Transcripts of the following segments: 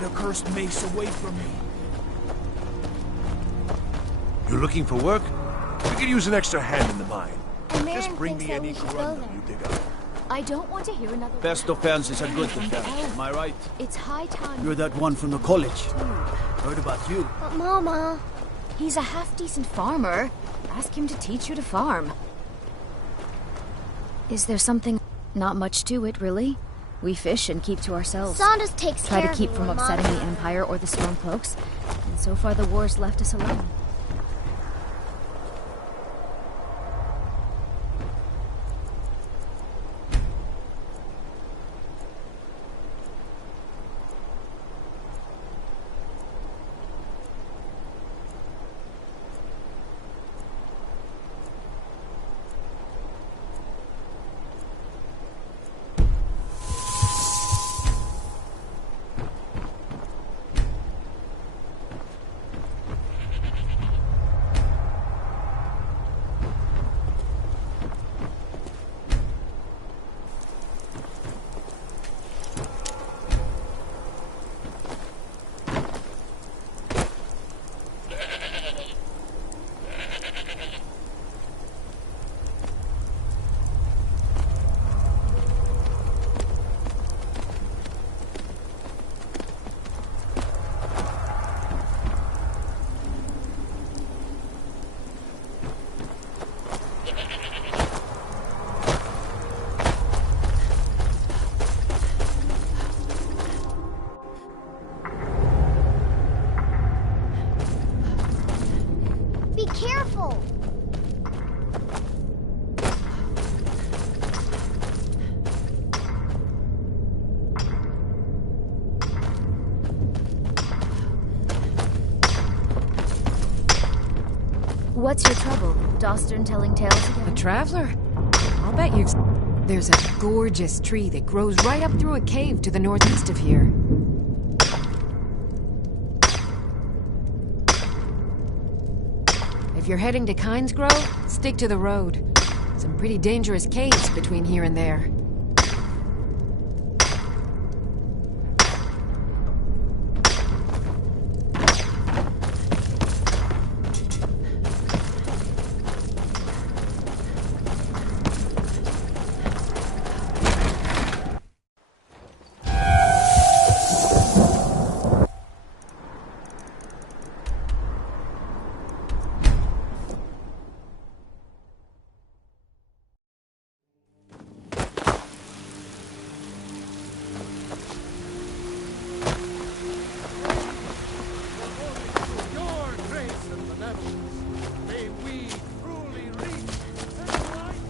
that accursed mace away from me. You're looking for work? We could use an extra hand in the mine. And Marin Just bring thinks me that any we should go grundle there. you dig up. I don't want to hear another Best word. defense is a good defense. Am I right? It's high time. You're that one from the college. Heard about you. But Mama... He's a half-decent farmer. Ask him to teach you to farm. Is there something... Not much to it, really. We fish and keep to ourselves. Saunders takes Try care to keep of from me when upsetting Mom's the Empire or the Stormcloaks. And so far the war's left us alone. Be careful! What's your trouble? Dostern telling tales A again? traveler? I'll bet you... There's a gorgeous tree that grows right up through a cave to the northeast of here. If you're heading to Kynes Grove, stick to the road. Some pretty dangerous caves between here and there. Your grace and benevolence, may we truly reach and light.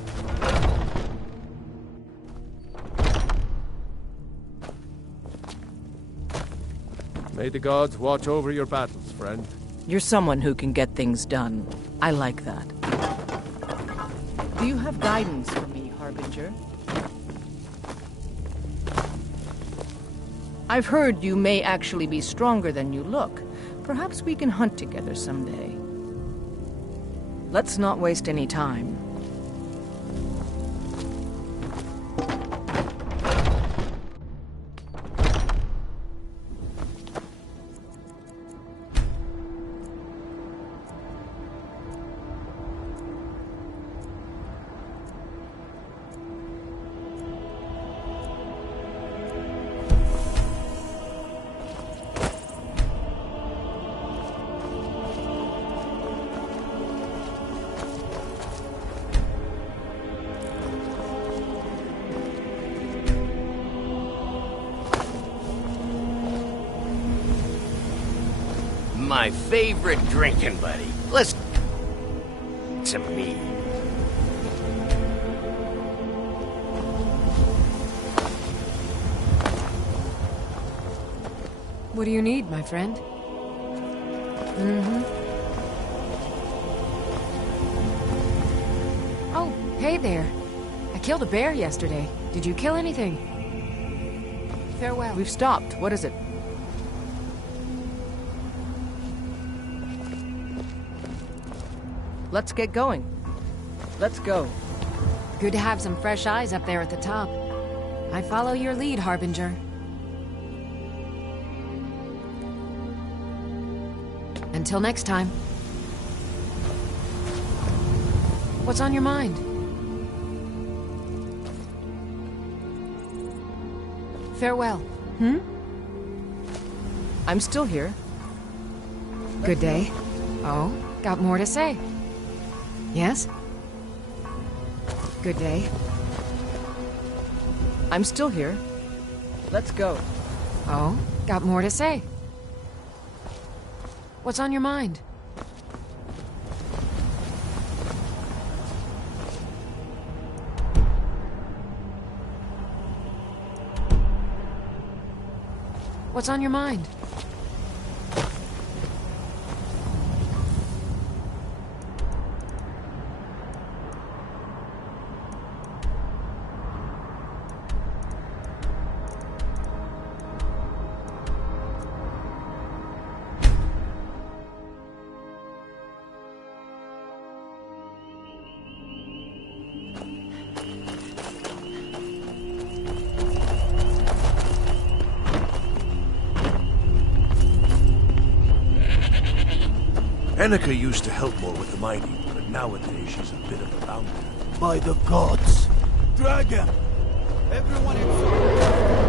May the gods watch over your battles, friend. You're someone who can get things done. I like that. Do you have guidance for me, Harbinger? I've heard you may actually be stronger than you look. Perhaps we can hunt together someday. Let's not waste any time. My favorite drinking buddy. Let's to me. What do you need, my friend? Oh, hey there. I killed a bear yesterday. Did you kill anything? Farewell. We've stopped. What is it? Let's get going. Let's go. Good to have some fresh eyes up there at the top. I follow your lead, Harbinger. Until next time. What's on your mind? Farewell. I'm still here. Good day. Oh, got more to say? Yes? Good day. I'm still here. Let's go. Oh, got more to say? What's on your mind? What's on your mind? Annika used to help more with the mining, but nowadays she's a bit of a bounder. By the gods! Drag him! Everyone inside!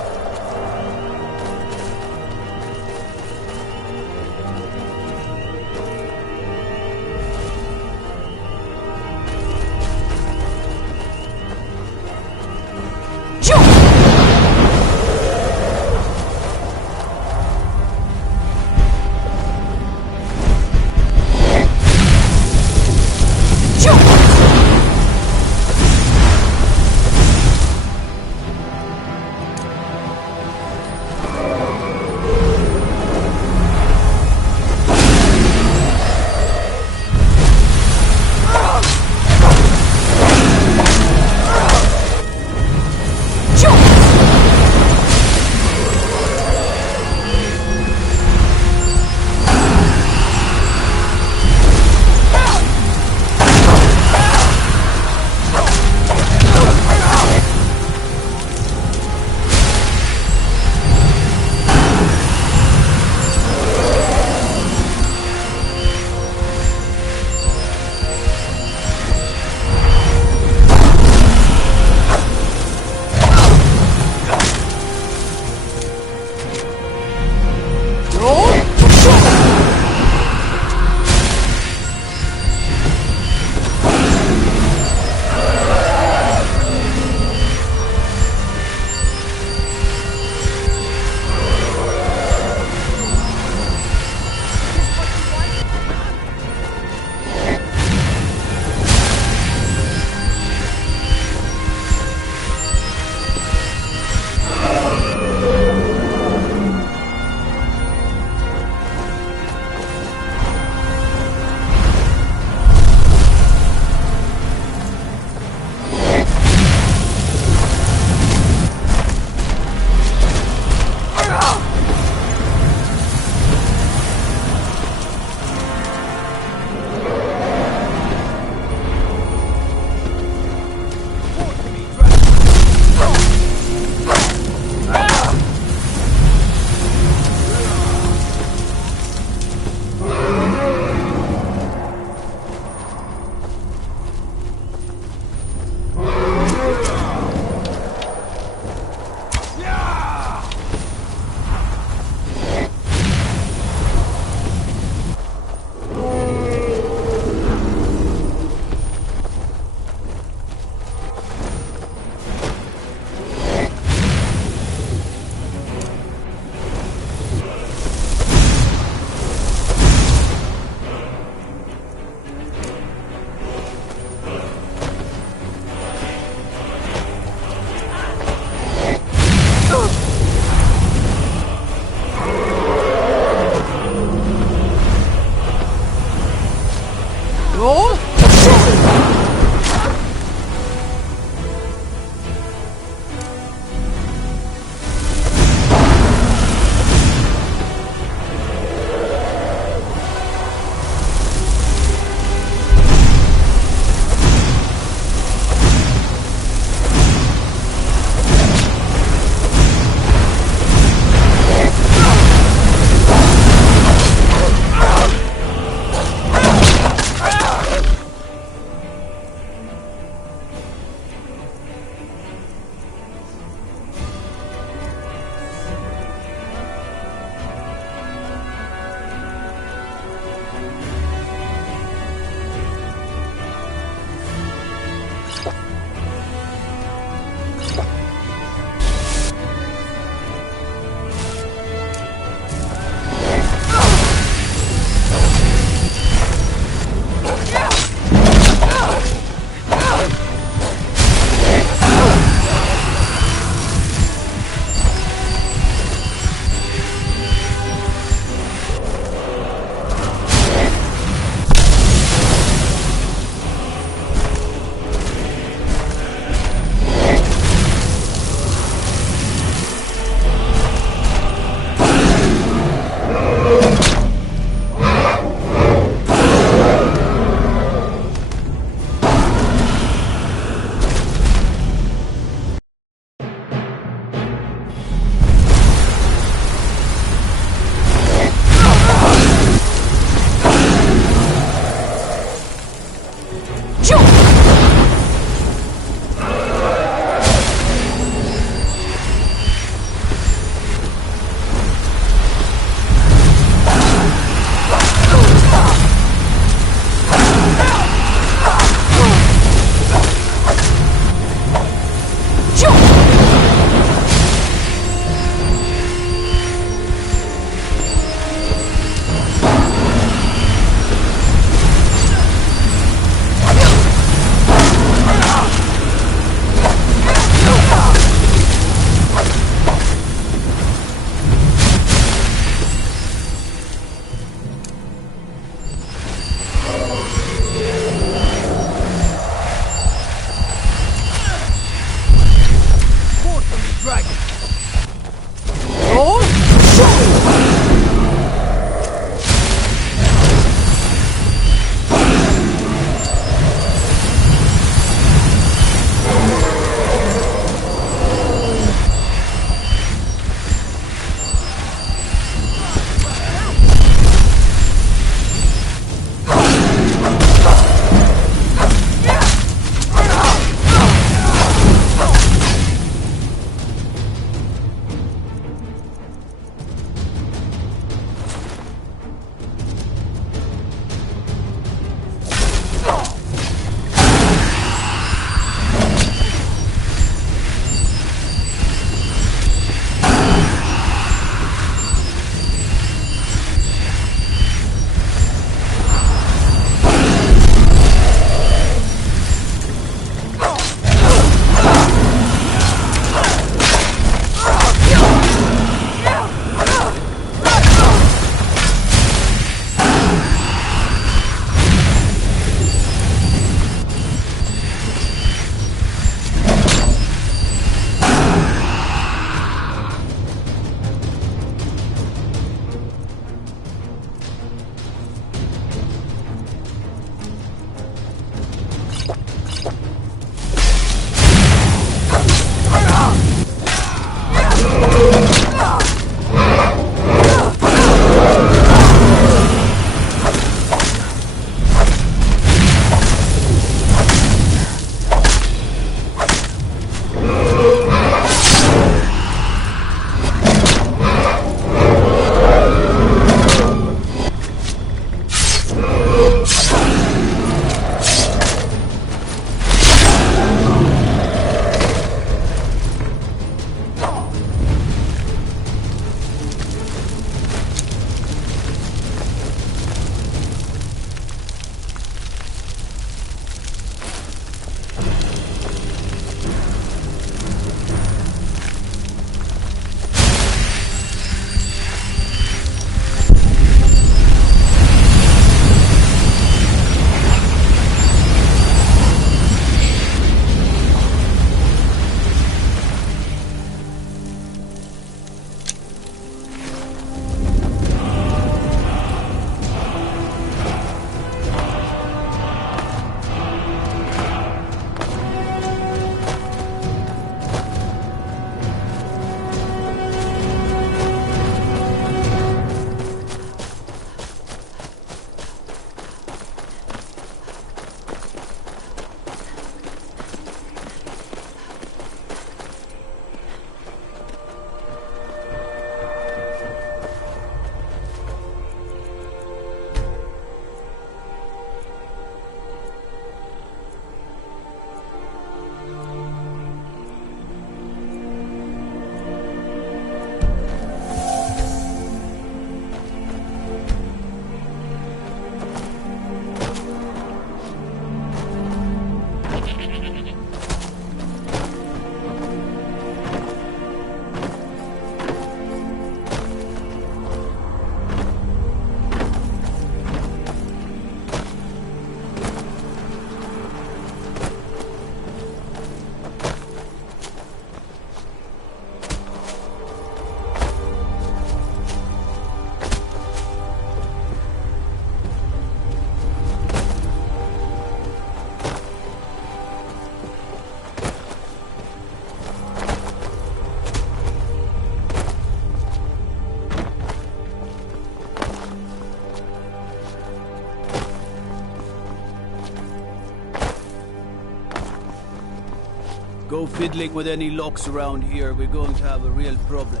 Go fiddling with any locks around here, we're going to have a real problem.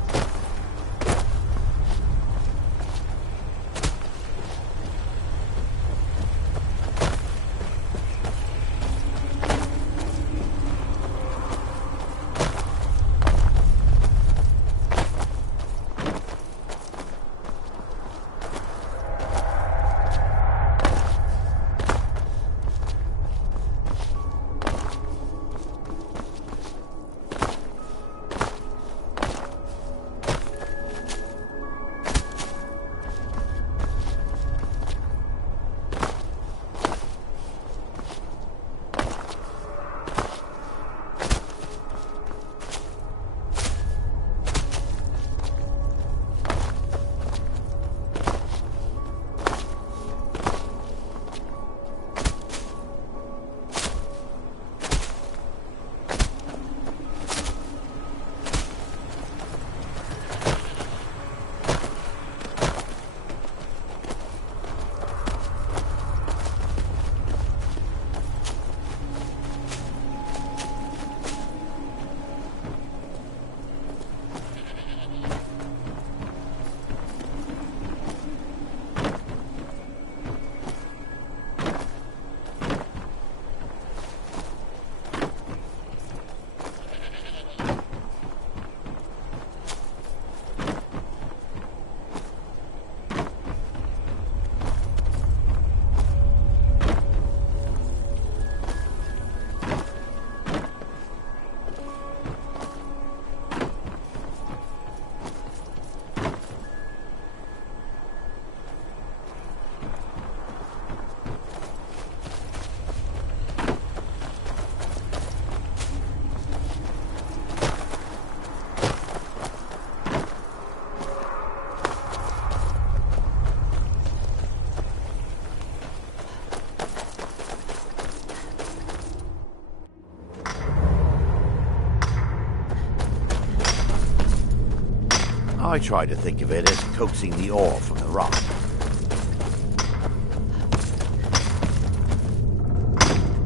I try to think of it as coaxing the ore from the rock.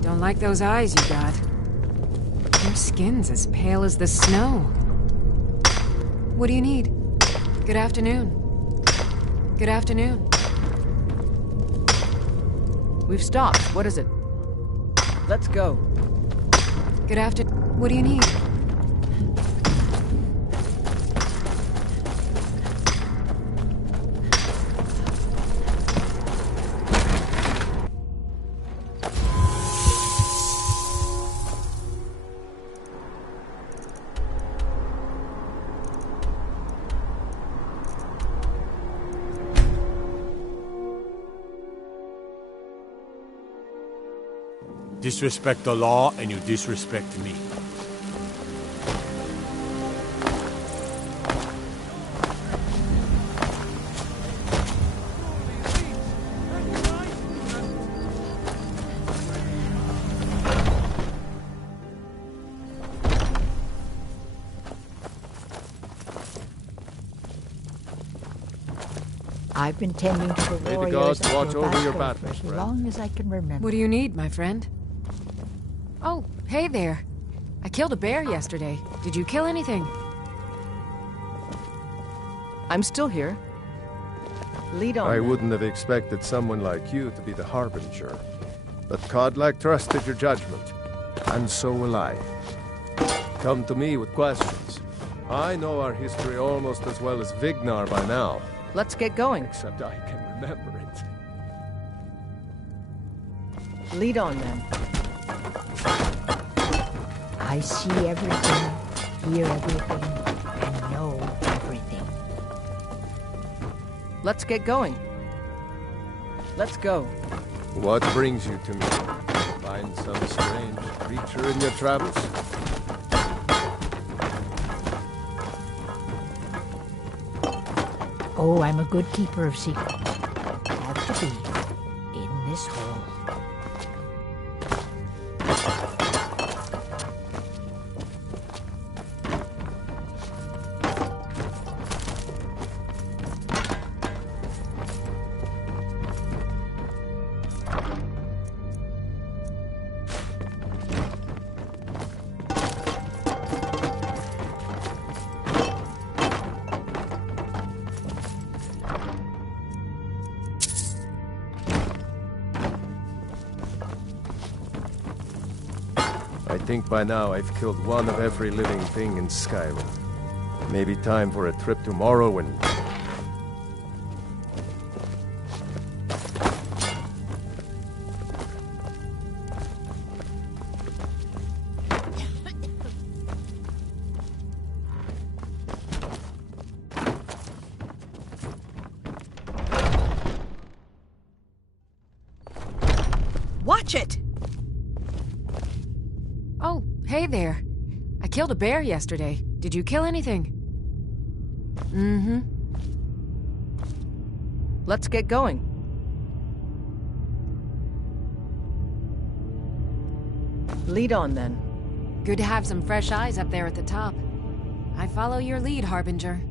Don't like those eyes you got. Your skin's as pale as the snow. What do you need? Good afternoon. Good afternoon. We've stopped. What is it? Let's go. Good after... What do you need? Disrespect the law, and you disrespect me. I've been tending to the May the warriors gods watch at over your Tabasco battles, for as friend. long as I can remember. What do you need, my friend? Oh, hey there. I killed a bear yesterday. Did you kill anything? I'm still here. Lead on. I then. wouldn't have expected someone like you to be the Harbinger. But Kodlak trusted your judgment. And so will I. Come to me with questions. I know our history almost as well as Vignar by now. Let's get going. Except I can remember it. Lead on, then. I see everything, hear everything, and know everything. Let's get going. Let's go. What brings you to me? Find some strange creature in your travels? Oh, I'm a good keeper of secrets. Have to be in this hole. I think by now I've killed one of every living thing in Skyrim. Maybe time for a trip to Morrowind. Watch it! Oh, hey there. I killed a bear yesterday. Did you kill anything? Mm-hmm. Let's get going. Lead on, then. Good to have some fresh eyes up there at the top. I follow your lead, Harbinger.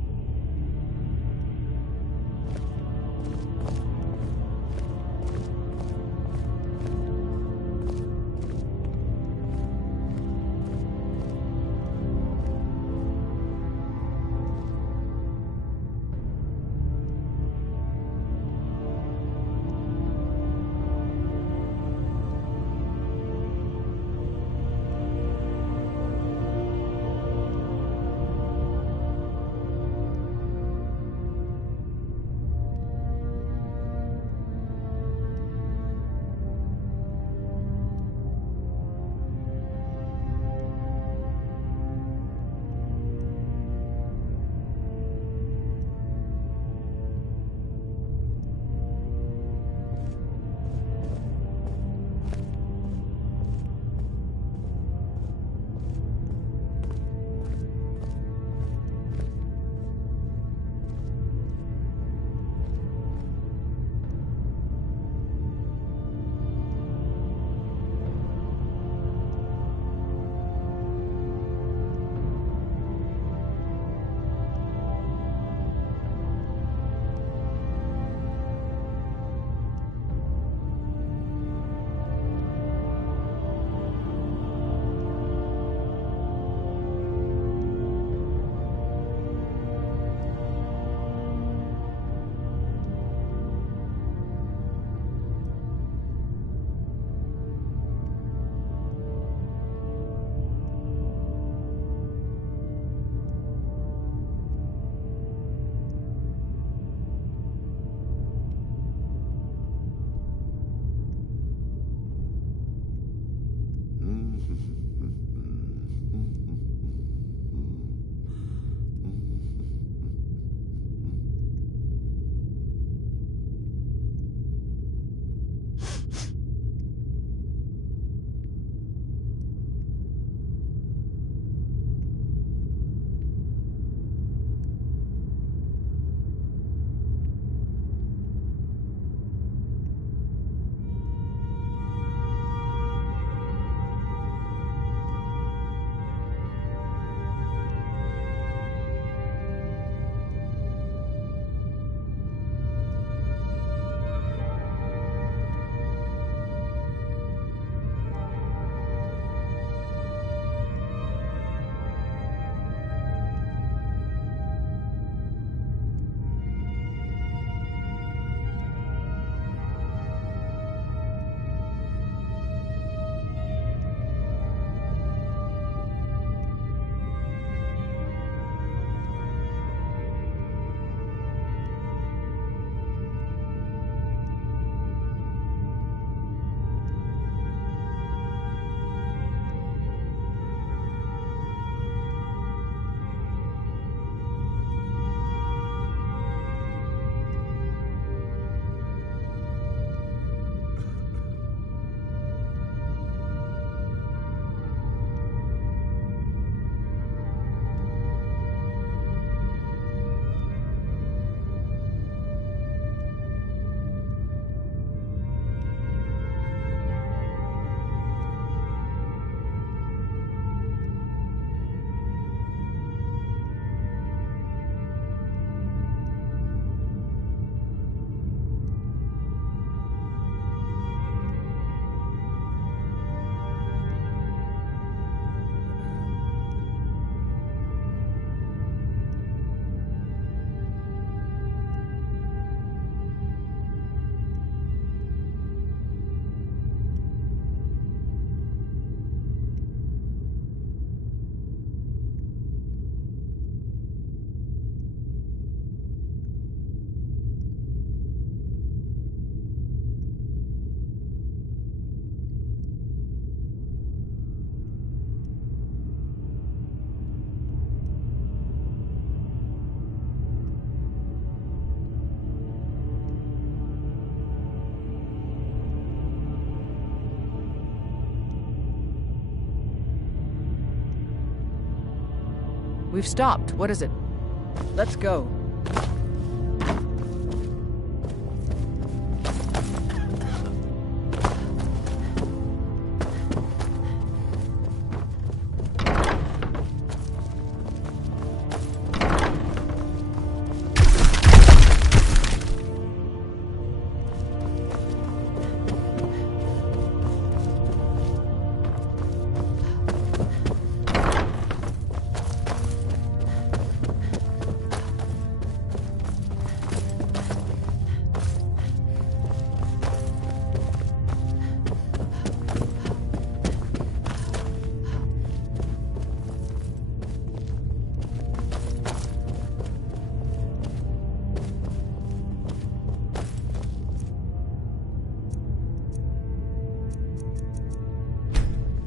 We've stopped. What is it? Let's go.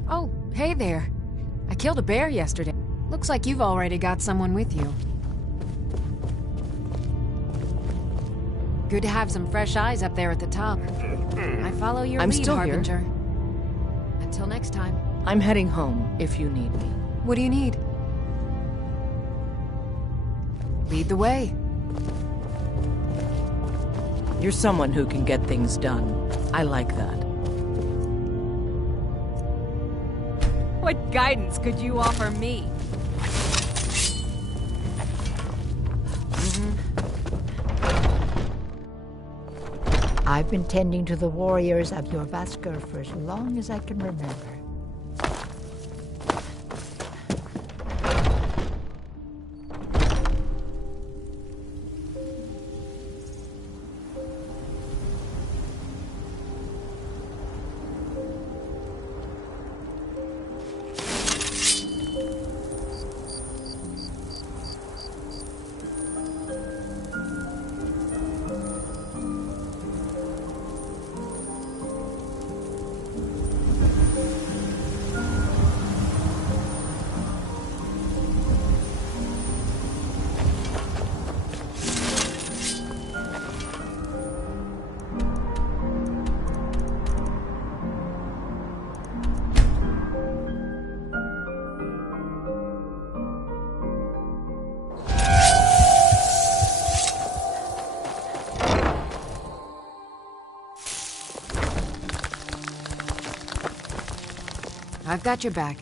Oh, hey there. I killed a bear yesterday. Looks like you've already got someone with you. Good to have some fresh eyes up there at the top. I follow your I'm lead, still here. Harbinger. Until next time. I'm heading home if you need me. What do you need? Lead the way. You're someone who can get things done. I like that. What guidance could you offer me? I've been tending to the warriors of your Vasker for as long as I can remember. I've got your back.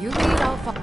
You lead, I'll follow.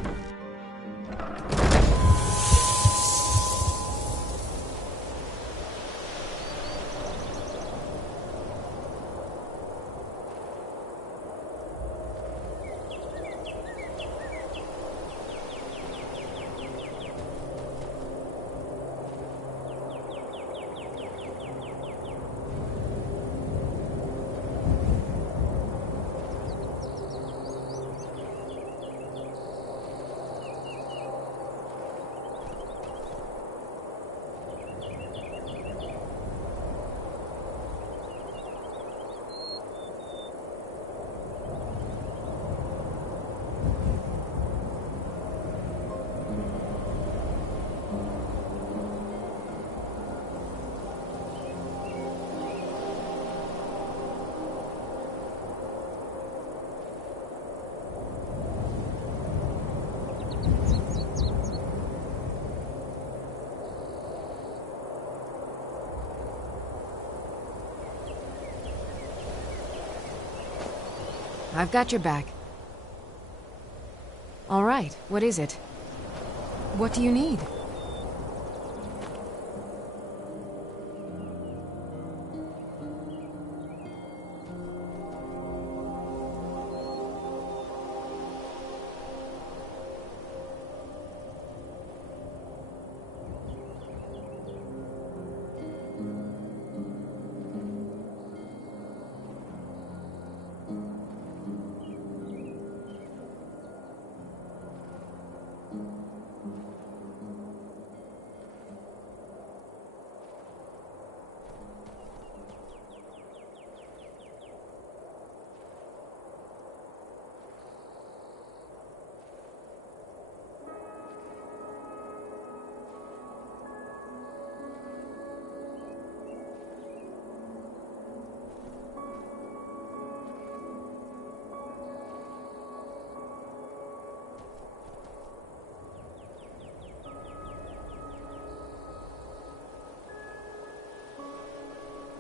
I've got your back. All right, what is it? What do you need?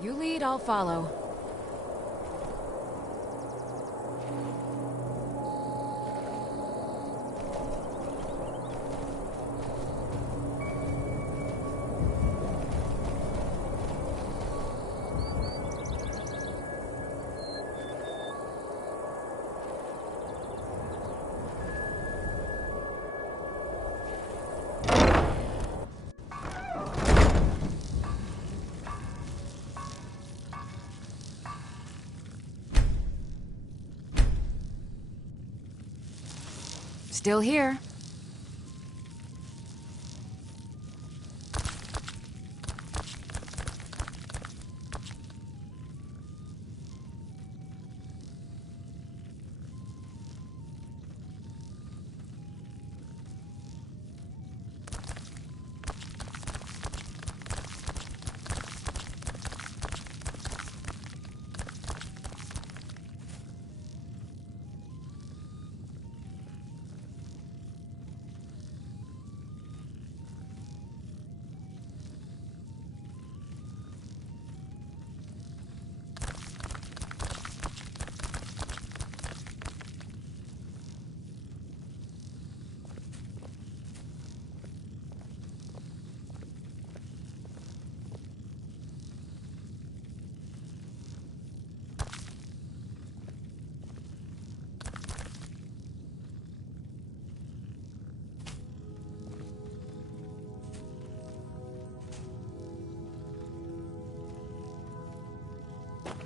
You lead, I'll follow. Still here.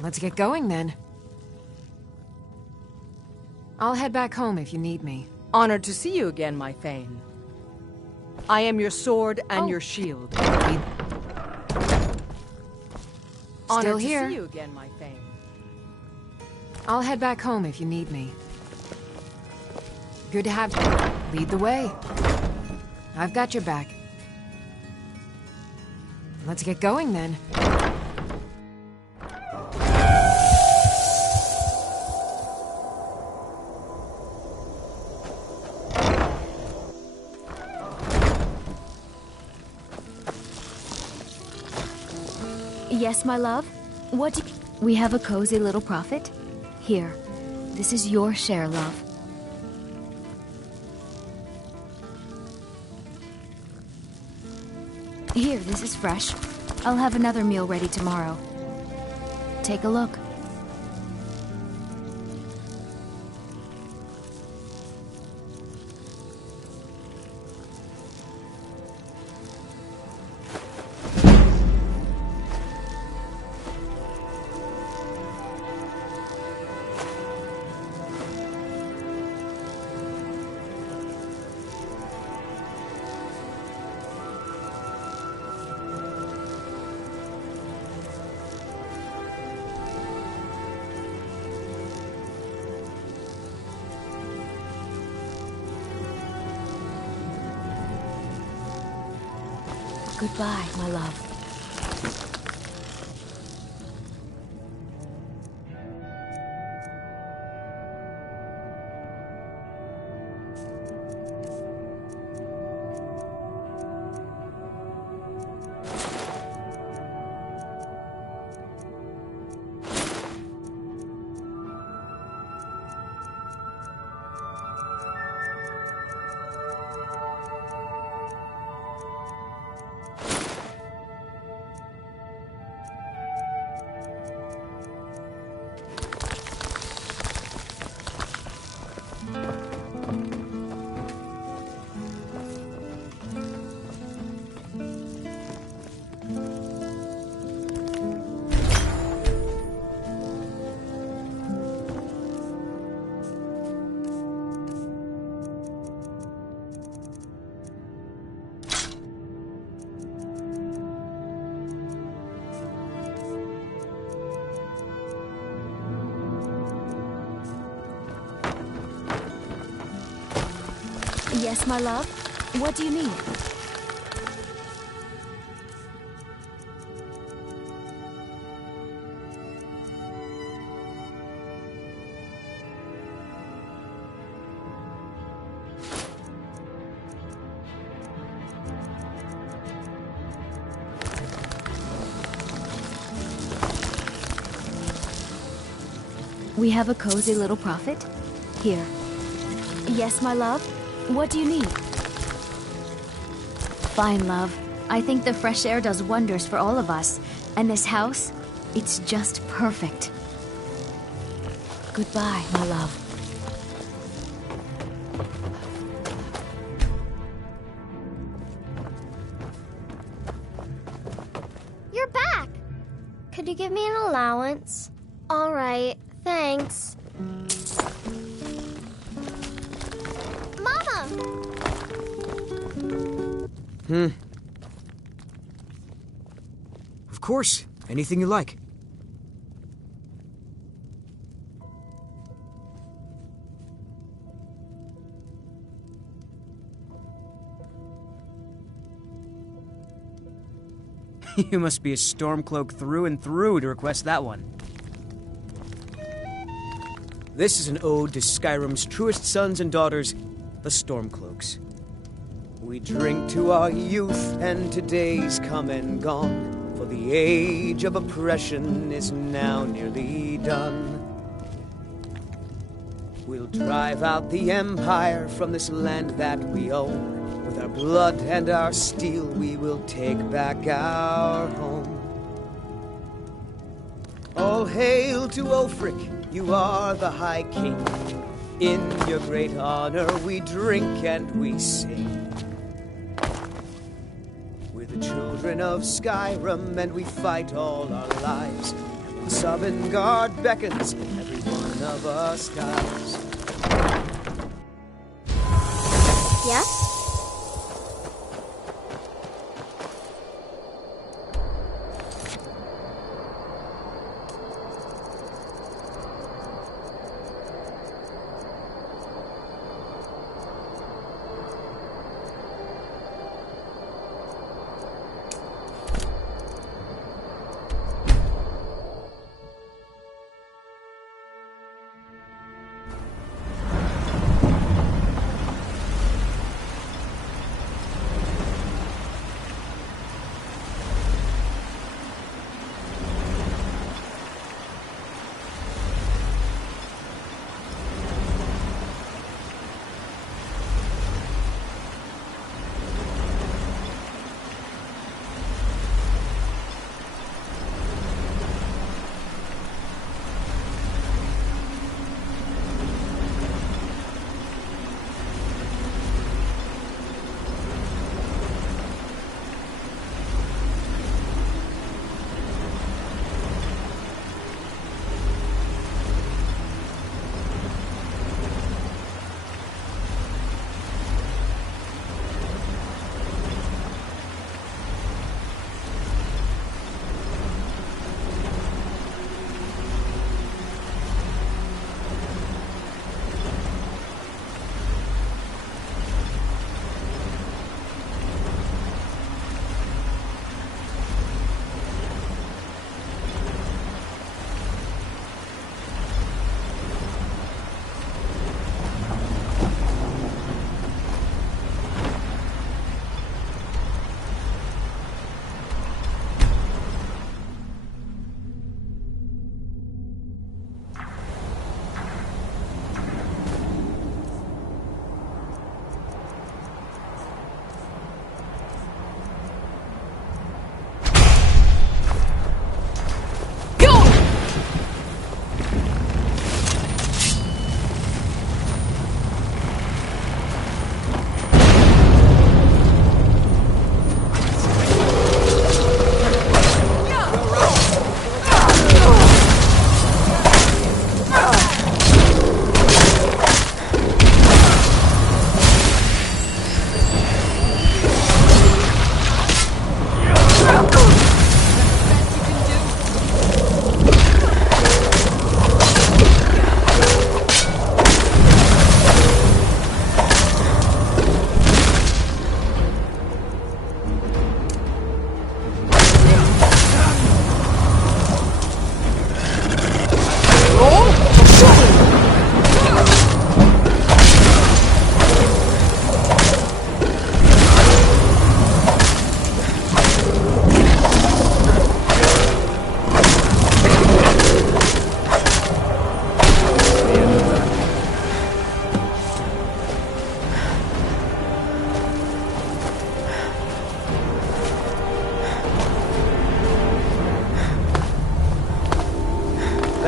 Let's get going then. I'll head back home if you need me. Honored to see you again, my Thane. I am your sword and your shield. Still here. To see you again, my Thane. I'll head back home if you need me. Good to have you. Lead the way. I've got your back. Let's get going then. Yes, my love? What do we have a cozy little profit? Here, this is your share, love. Here, this is fresh. I'll have another meal ready tomorrow. Take a look. Goodbye, my love. Yes, my love? What do you need? We have a cozy little prophet. Here. Yes, my love? What do you need? Fine, love. I think the fresh air does wonders for all of us. And this house, it's just perfect. Goodbye, my love. You're back! Could you give me an allowance? All right, thanks. Mama! Of course. Anything you like. You must be a Stormcloak through and through to request that one. This is an ode to Skyrim's truest sons and daughters, the Stormcloaks. We drink to our youth and today's come and gone, for the age of oppression is now nearly done. We'll drive out the Empire from this land that we own. With our blood and our steel, we will take back our home. All hail to Ulfric, you are the High King. In your great honor, we drink and we sing. We're the children of Skyrim, and we fight all our lives. And when Sovngarde beckons, every one of us dies. Yes?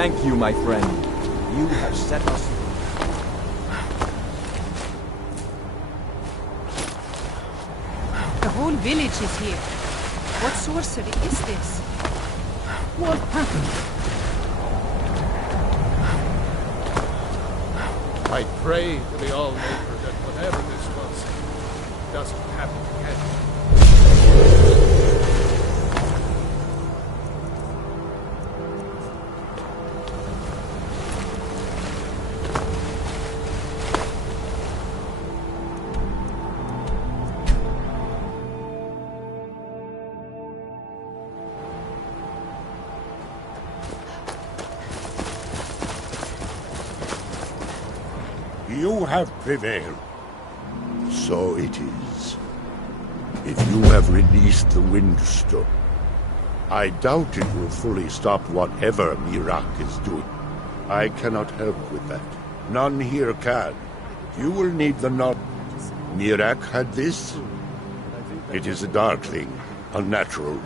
Thank you, my friend. You have set us... The whole village is here. What sorcery is this? What happened? I pray to the All-Maker that whatever this was doesn't happen again. You have prevailed. So it is. If you have released the Windstone, I doubt it will fully stop whatever Miraak is doing. I cannot help with that. None here can. You will need the knowledge. Miraak had this? It is a Darkling, unnatural.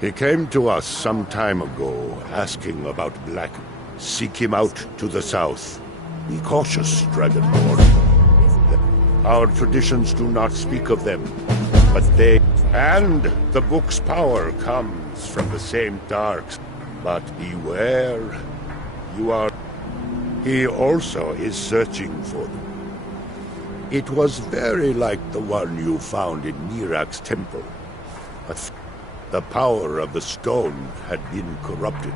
He came to us some time ago, asking about Black. Seek him out to the south. Be cautious, Dragonborn. Our traditions do not speak of them, but they... And the book's power comes from the same darks. But beware. You are... He also is searching for them. It was very like the one you found in Miraak's temple. But the power of the stone had been corrupted.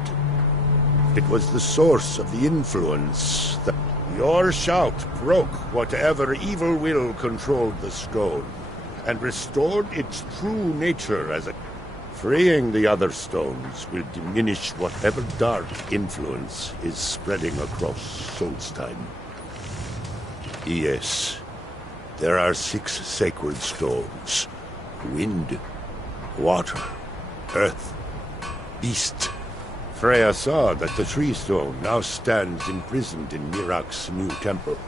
It was the source of the influence that... Your shout broke whatever evil will controlled the stone, and restored its true nature as a... Freeing the other stones will diminish whatever dark influence is spreading across Solstheim. Yes, there are 6 sacred stones. Wind, water, earth, beast. Freya saw that the tree stone now stands imprisoned in Miraak's new temple.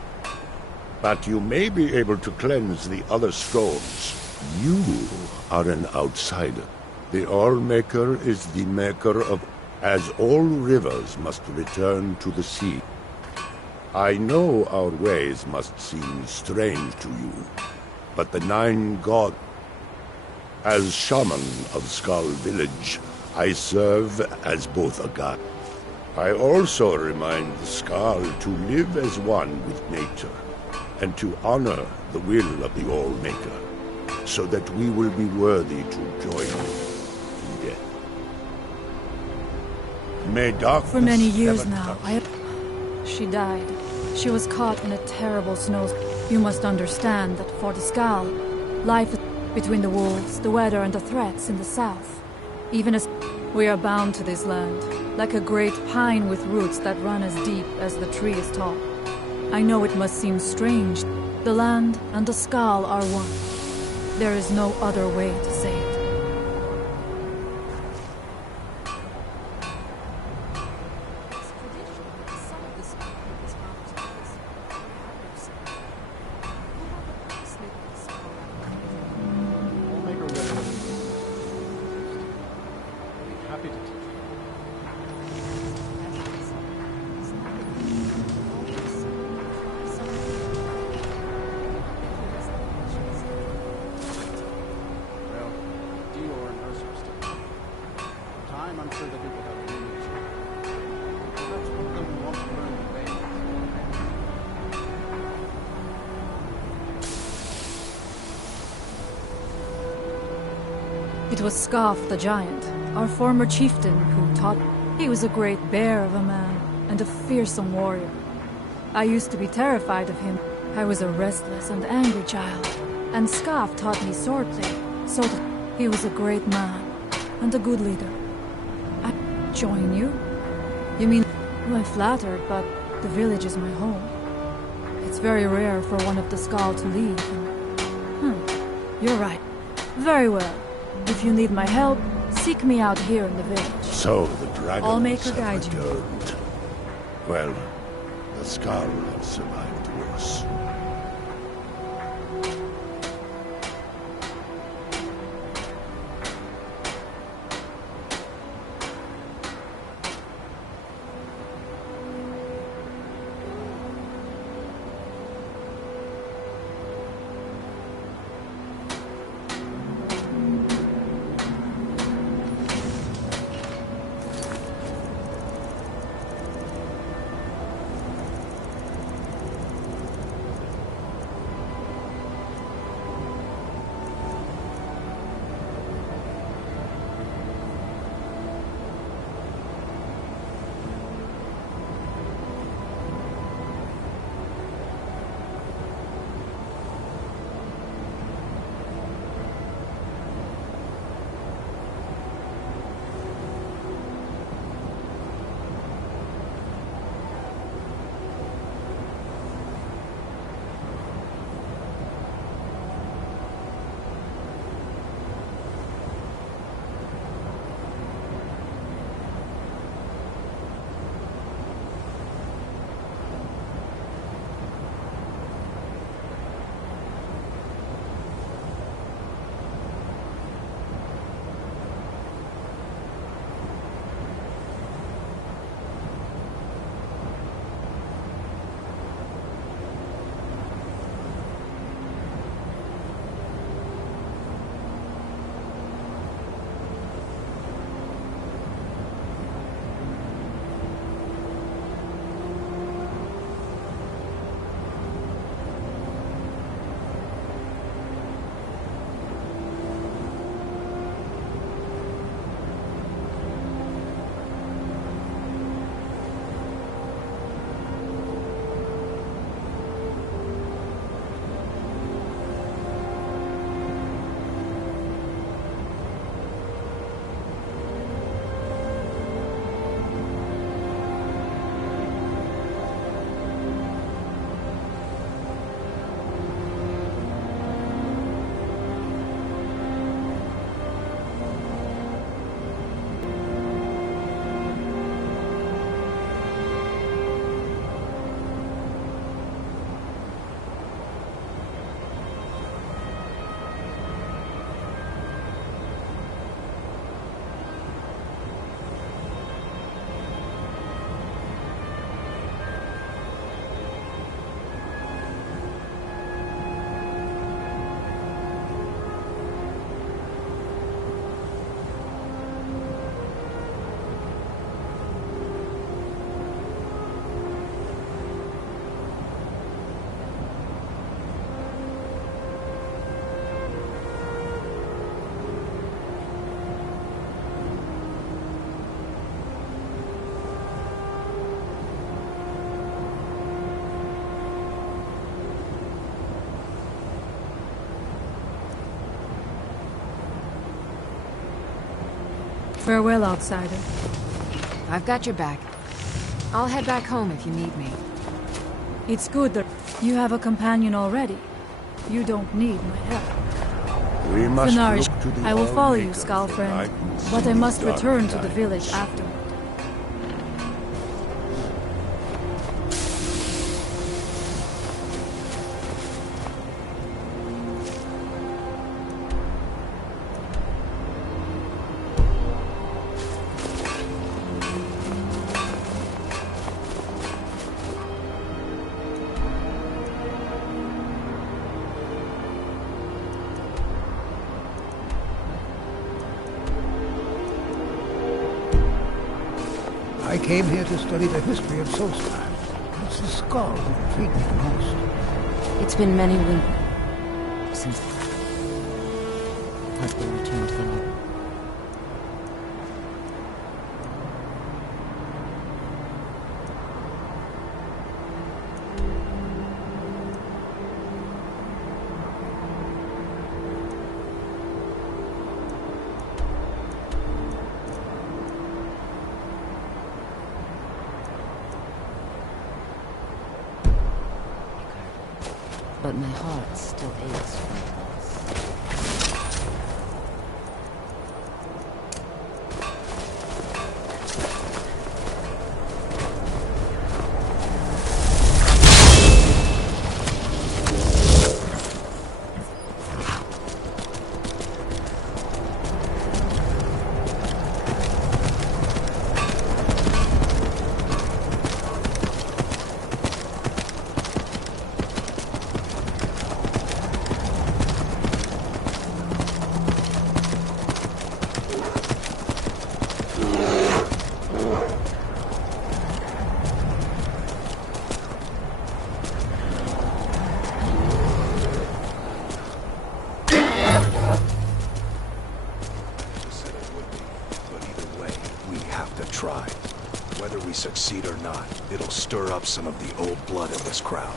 But you may be able to cleanse the other stones. You are an outsider. The All-Maker is the maker of... As all rivers must return to the sea. I know our ways must seem strange to you, but the 9 gods... As shaman of Skull Village, I serve as both a god. I also remind the Skull to live as one with nature, and to honor the will of the All-Maker, so that we will be worthy to join you in death. May darkness For many years never now, touch. She died. She was caught in a terrible snowstorm. You must understand that for the Skull, life is between the wolves, the weather, and the threats in the south. Even as we are bound to this land, like a great pine with roots that run as deep as the tree is tall. I know it must seem strange. The land and the Skull are one. There is no other way to say it. It was Scarf the Giant, our former chieftain, who taught me. He was a great bear of a man, and a fearsome warrior. I used to be terrified of him. I was a restless and angry child, and Scarf taught me swordplay, so that he was a great man, and a good leader. I join you? You mean, well, I'm flattered, but the village is my home. It's very rare for one of the Skull to leave, and... You're right. Very well. If you need my help, seek me out here in the village. So the dragons All-Maker guide have you. returned. Well, the Skull have survived worse. Farewell, outsider. I've got your back. I'll head back home if you need me. It's good that you have a companion already. You don't need my help. We must Fenarish, look to the I will follow you, Almaker Skull for friend, guidance but I in must dark return to the times. village afterward. I came here to study the history of Solstar. It's the skull that intrigued me the most. It's been many winters since husband returned to the Lord. But my heart still aches for my loss. Succeed or not, it'll stir up some of the old blood in this crowd.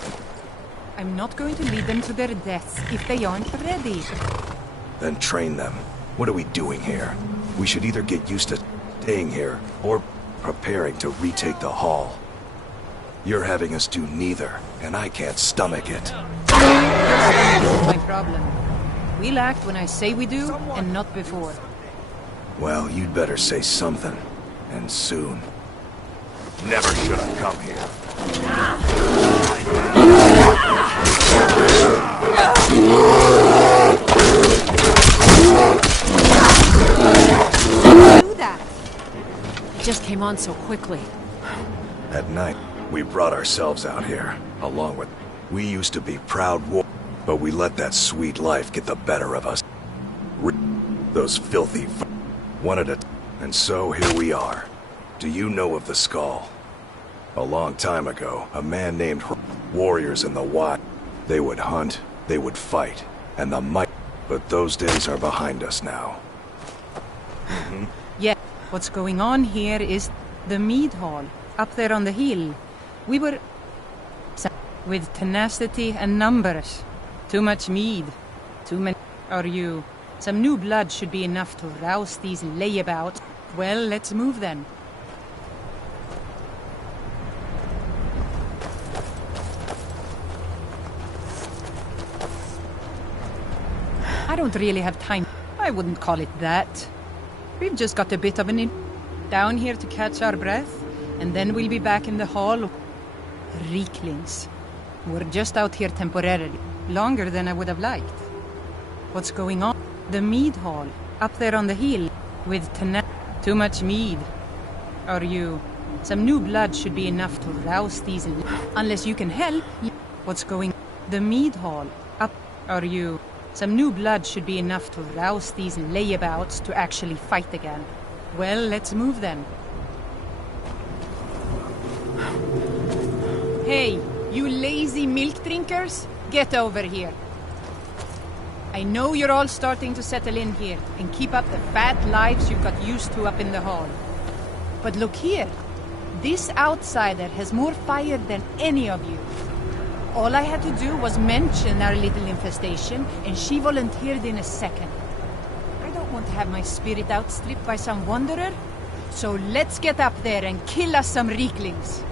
I'm not going to lead them to their deaths if they aren't ready. Then train them. What are we doing here? We should either get used to staying here, or preparing to retake the hall. You're having us do neither, and I can't stomach it. That's my problem. We'll act when I say we do, and not before. Well, you'd better say something, and soon. Never should have come here. Do that. It just came on so quickly. At night, we brought ourselves out here, along with... We used to be proud war, but we let that sweet life get the better of us. Those filthy... wanted it, and so here we are. Do you know of the Skull? A long time ago, a man named warriors in the wild. They would hunt, they would fight, and the might. But those days are behind us now. Yeah, what's going on here is the mead hall, up there on the hill. We were... with tenacity and numbers. Too much mead. Too many... Are you... Some new blood should be enough to rouse these layabouts. Well, let's move then. I don't really have time. I wouldn't call it that. We've just got a bit of an down here to catch our breath, and then we'll be back in the hall. Rieklings. We're just out here temporarily. Longer than I would have liked. What's going on? The mead hall, up there on the hill, with too much mead. Are you... Some new blood should be enough to rouse these... Unless you can help. What's going... The mead hall, up... Are you... Some new blood should be enough to rouse these layabouts to actually fight again. Well, let's move then. Hey, you lazy milk drinkers! Get over here. I know you're all starting to settle in here and keep up the fat lives you've got used to up in the hall. But look here. This outsider has more fire than any of you. All I had to do was mention our little infestation, and she volunteered in a second. I don't want to have my spirit outstripped by some wanderer. So let's get up there and kill us some Rieklings.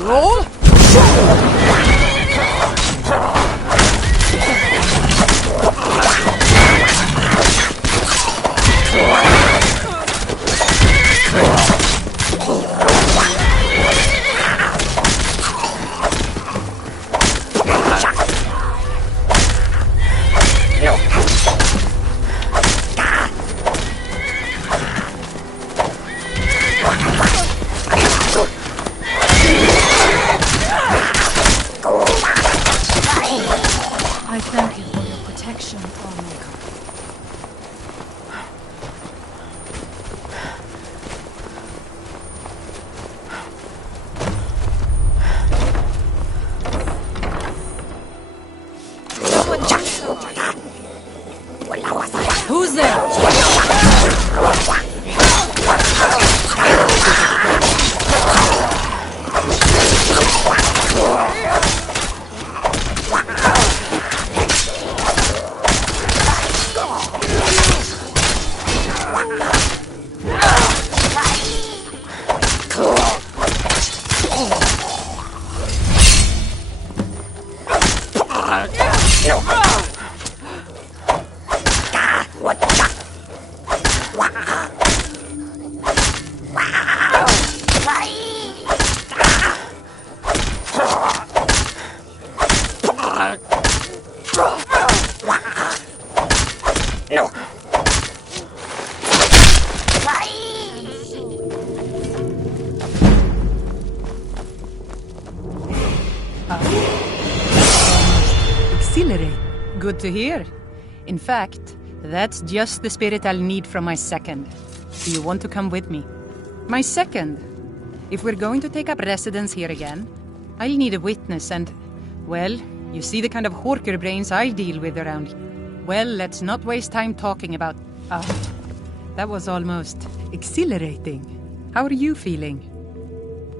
Roll! I thank you for your protection, Lawmaker. Who's there? Exhilarate. Good to hear. In fact, that's just the spirit I'll need from my second. Do you want to come with me? My second. If we're going to take up residence here again, I'll need a witness and, well, you see the kind of horker brains I deal with around here. Well, let's not waste time talking about... that was almost exhilarating. How are you feeling?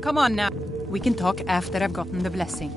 Come on now. We can talk after I've gotten the blessing.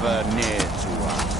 ever near to us.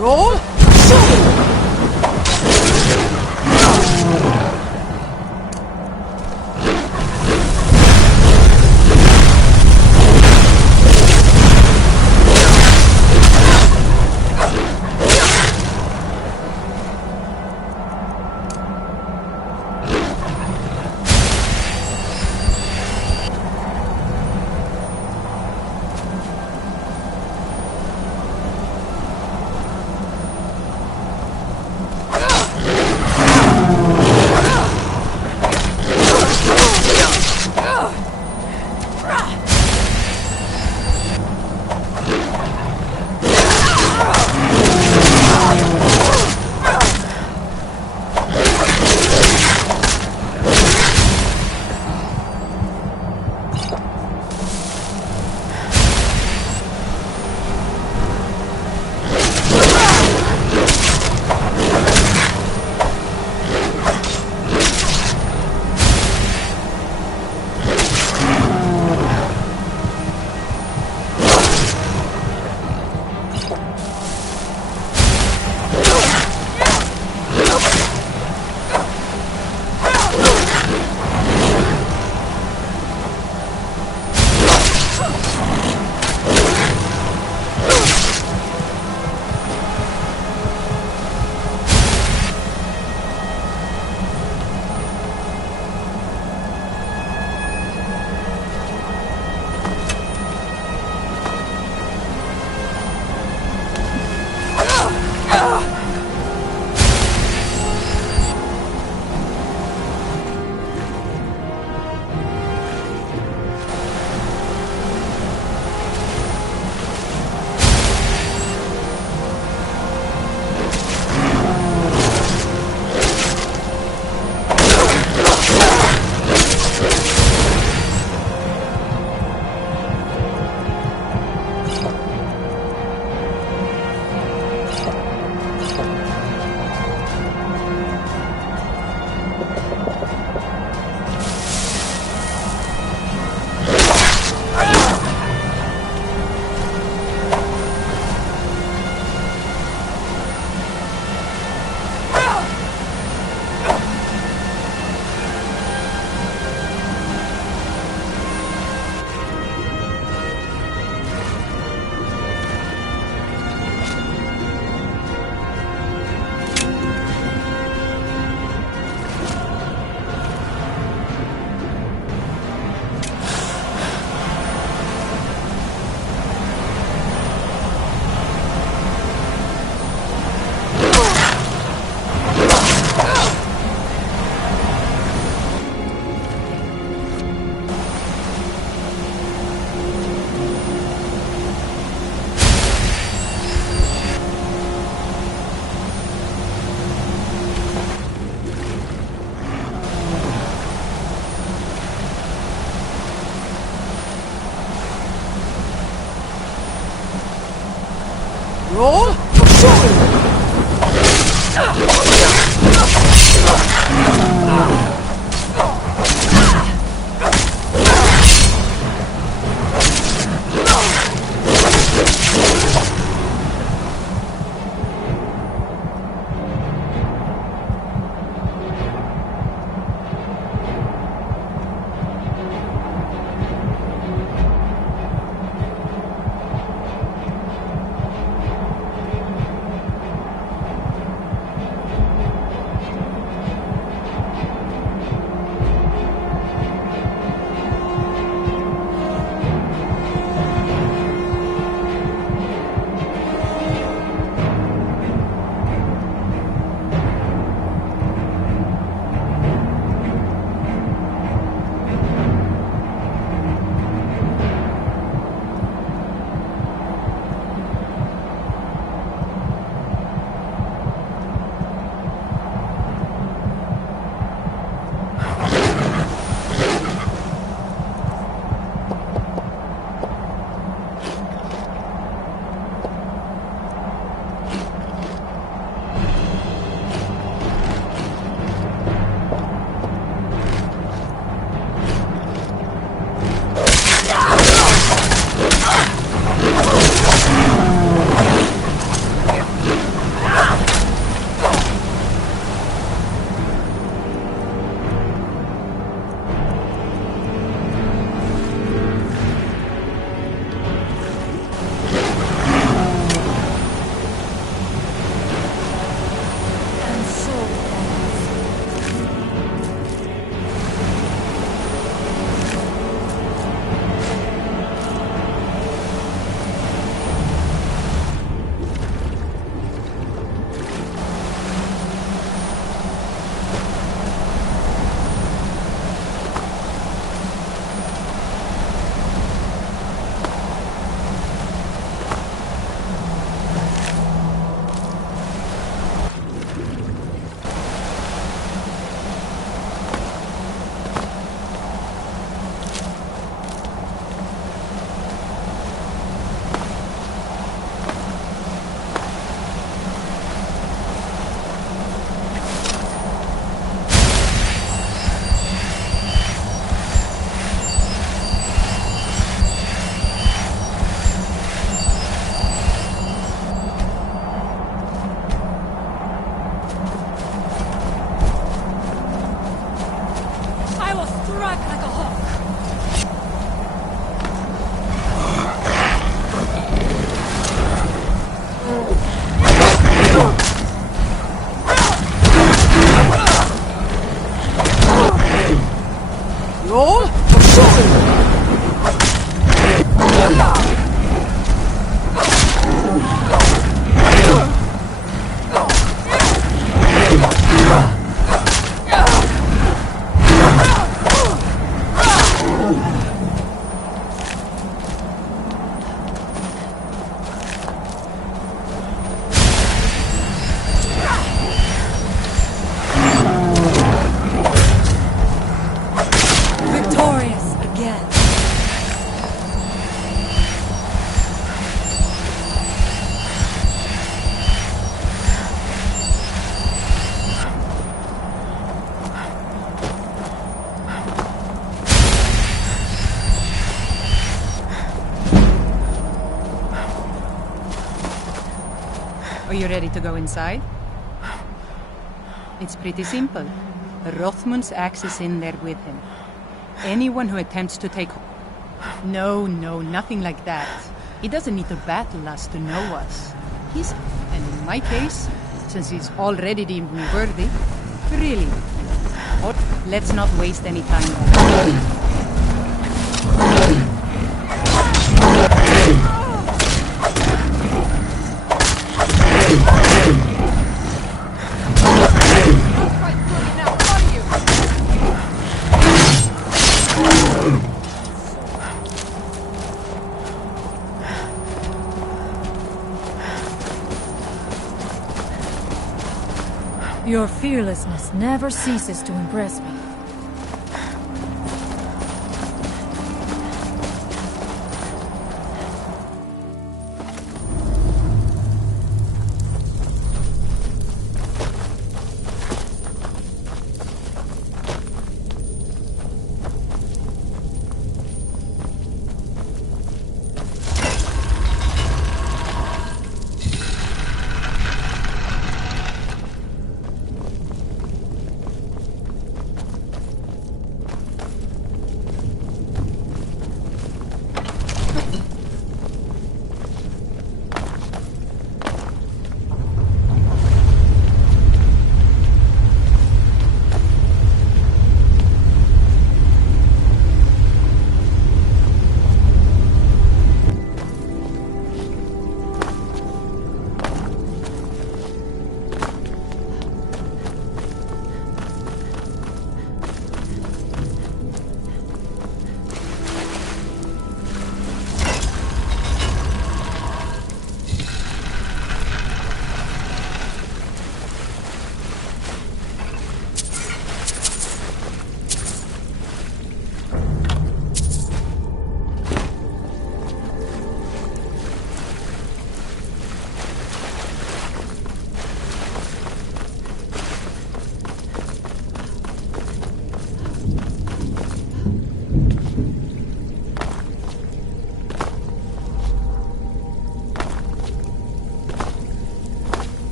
Roll! Roll! Are you ready to go inside? It's pretty simple. Rothmund's axe is in there with him. Anyone who attempts to take... No, nothing like that. He doesn't need to battle us to know us. And in my case, since he's already deemed me worthy, really. Let's not waste any time. Your fearlessness never ceases to impress me.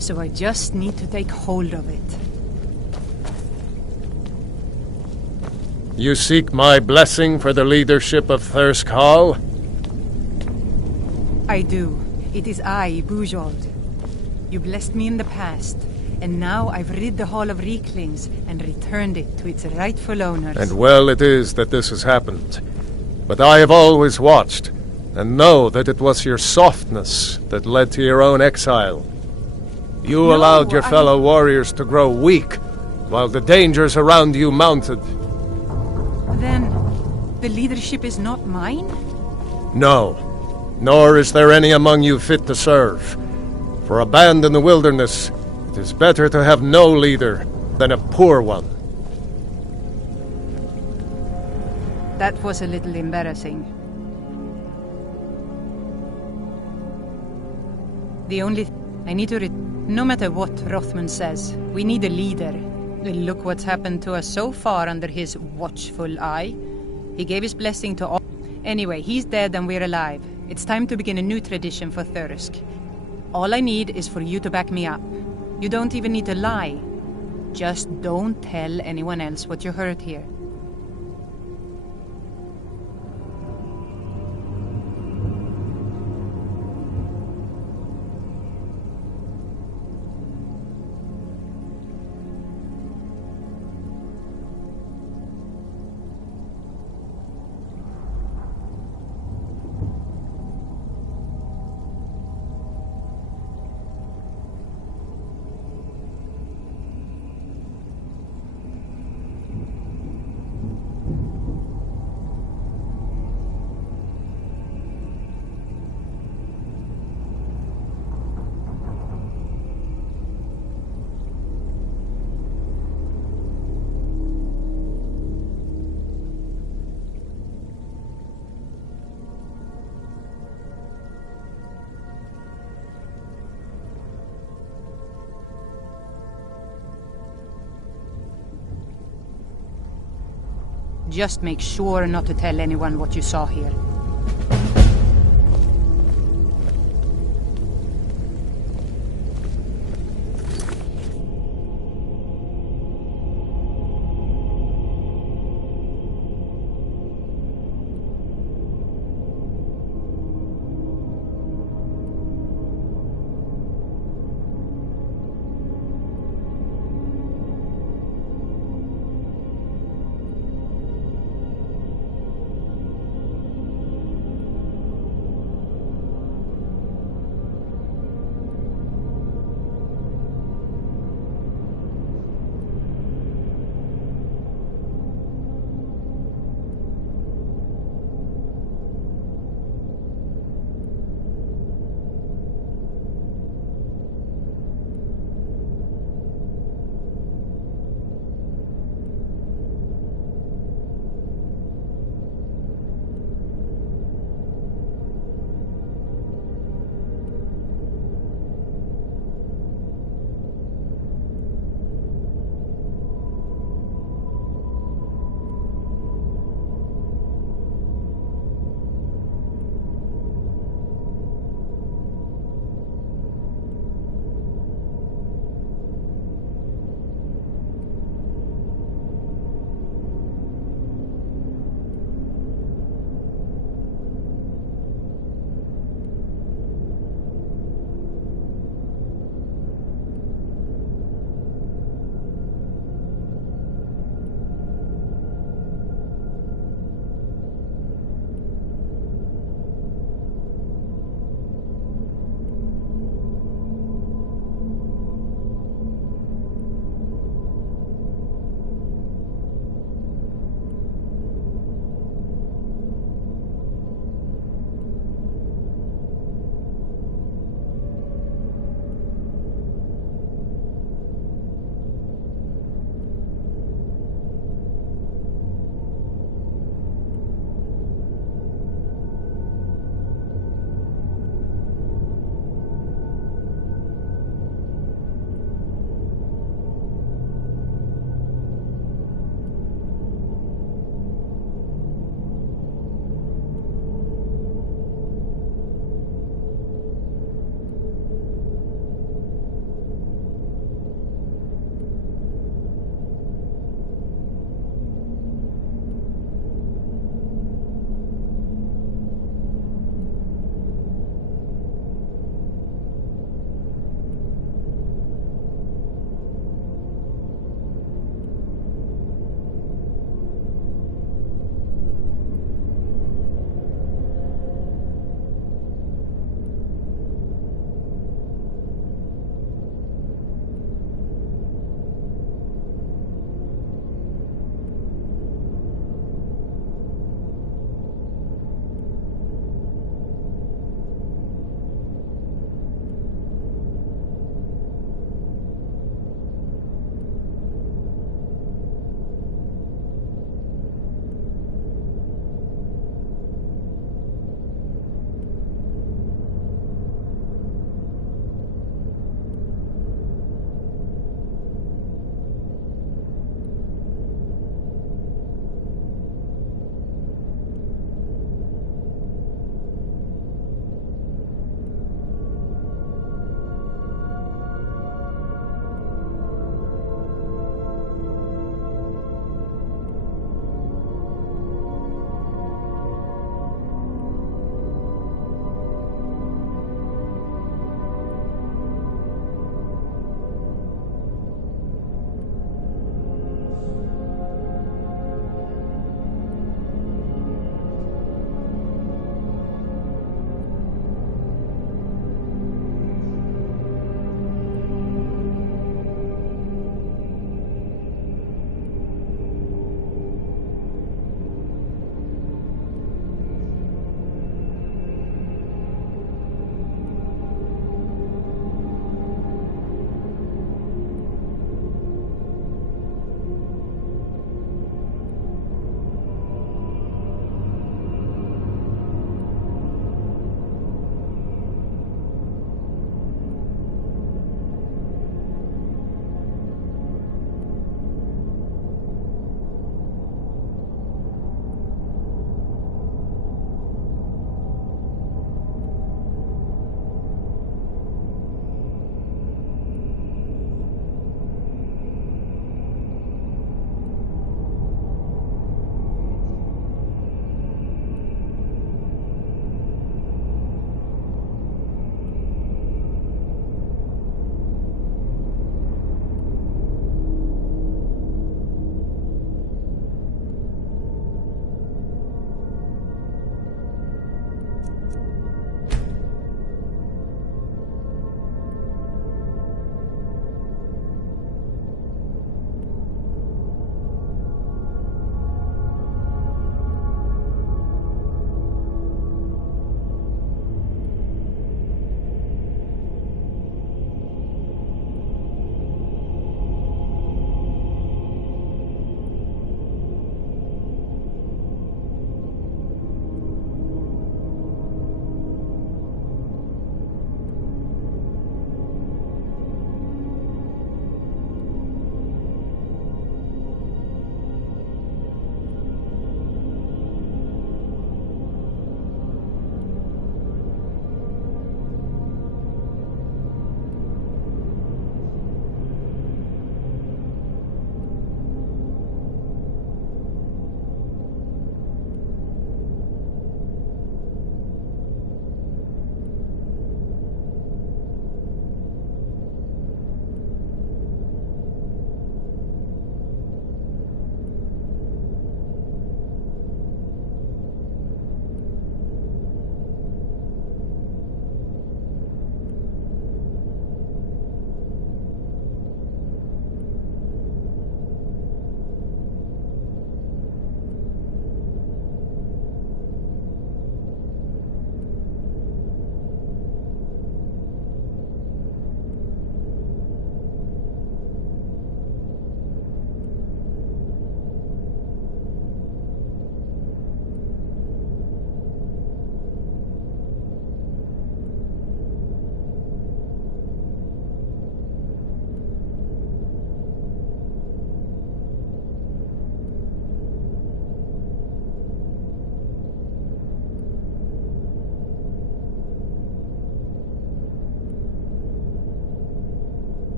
So I just need to take hold of it. You seek my blessing for the leadership of Thirsk Hall? I do. It is I, Bujold. You blessed me in the past, and now I've rid the Hall of Reeklings and returned it to its rightful owners. And well it is that this has happened. But I have always watched, and know that it was your softness that led to your own exile. You allowed your fellow warriors to grow weak, while the dangers around you mounted. Then, the leadership is not mine? No, nor is there any among you fit to serve. For a band in the wilderness, it is better to have no leader than a poor one. That was a little embarrassing. The only... I need to... No matter what Rothmund says, we need a leader. Look what's happened to us so far under his watchful eye. He gave his blessing to all... Anyway, he's dead and we're alive. It's time to begin a new tradition for Thirsk. All I need is for you to back me up. You don't even need to lie. Just don't tell anyone else what you heard here. Just make sure not to tell anyone what you saw here.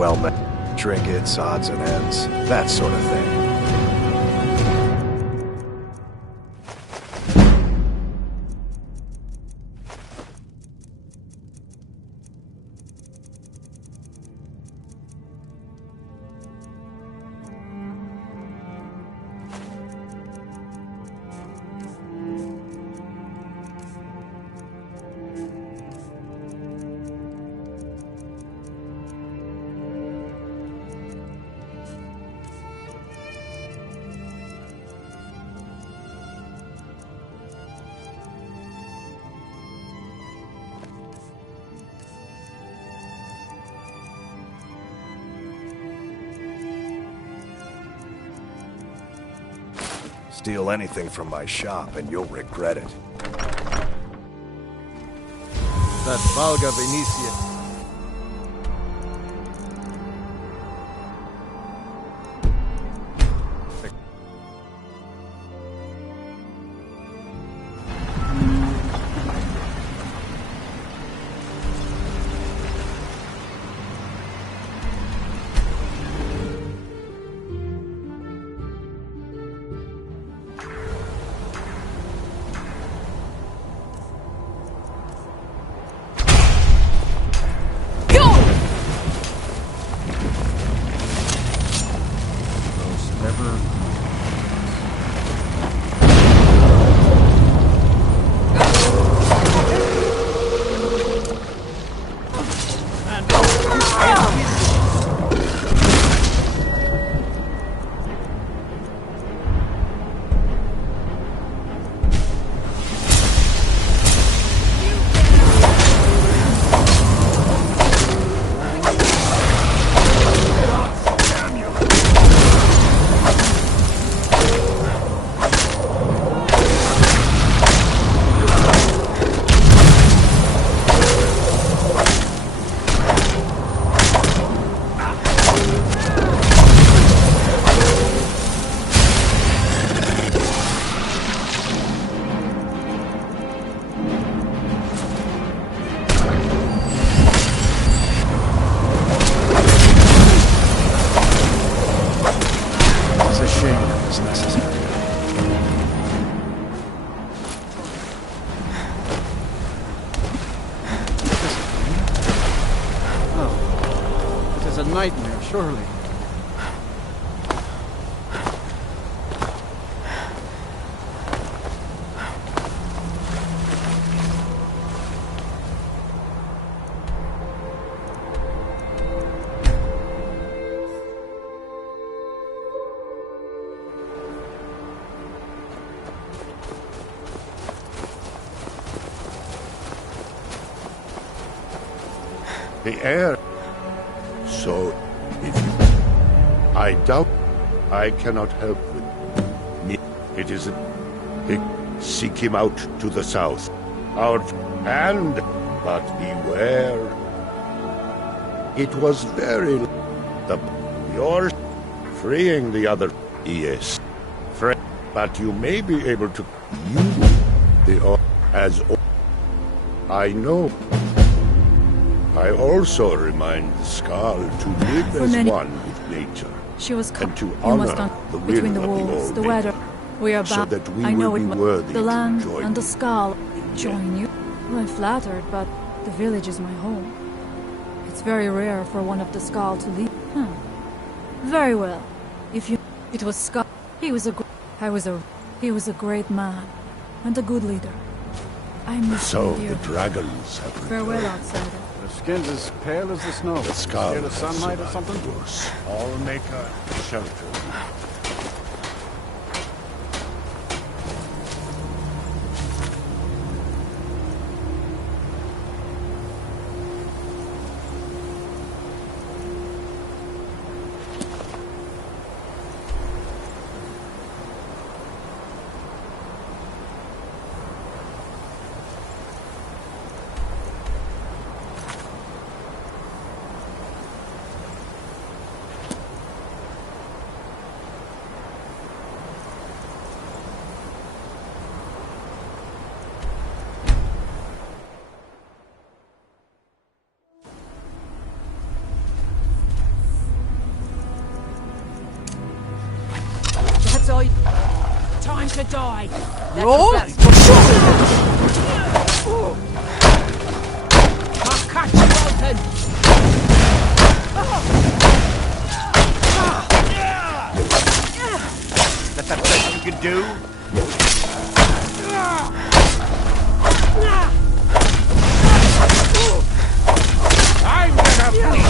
well met. Trinkets, odds and ends, that sort of thing. Steal anything from my shop and you'll regret it. That Valga Venetian. Nightmare, surely. The air. So, if you... I doubt I cannot help with me. It is seek him out to the south. Out and... But beware. It was very... Yours freeing the other... Yes. But you may be able to... As... I know. I also remind the Skull to live as one with nature. She was and to you honor must the will between the of wolves, the old weather. We are so bound. that we I know will it be worthy the land to join and the you. Skull join you. I'm flattered, but the village is my home. It's very rare for one of the Skull to leave. Very well. If you... It was Skull. He was a... He was a great man. And a good leader. I miss So him the dearly. dragons have Farewell, outsider. Their skin's as pale as the snow. The Skull Scared of has sunlight or survived something? worse. I'll make a shelter. right. Time to die. Right. I'll cut you open. That's the best you can do? I'm gonna bleed.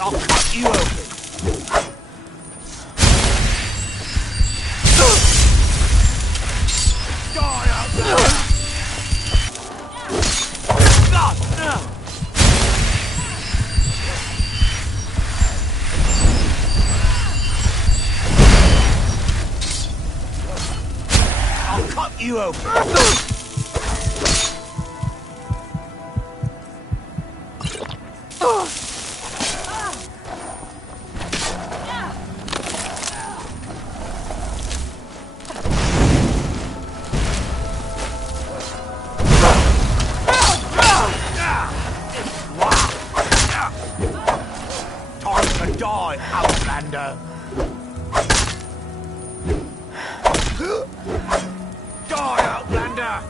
I'll cut you open. Die out there! I'll cut you open. Time to die, Outlander! Die, Outlander!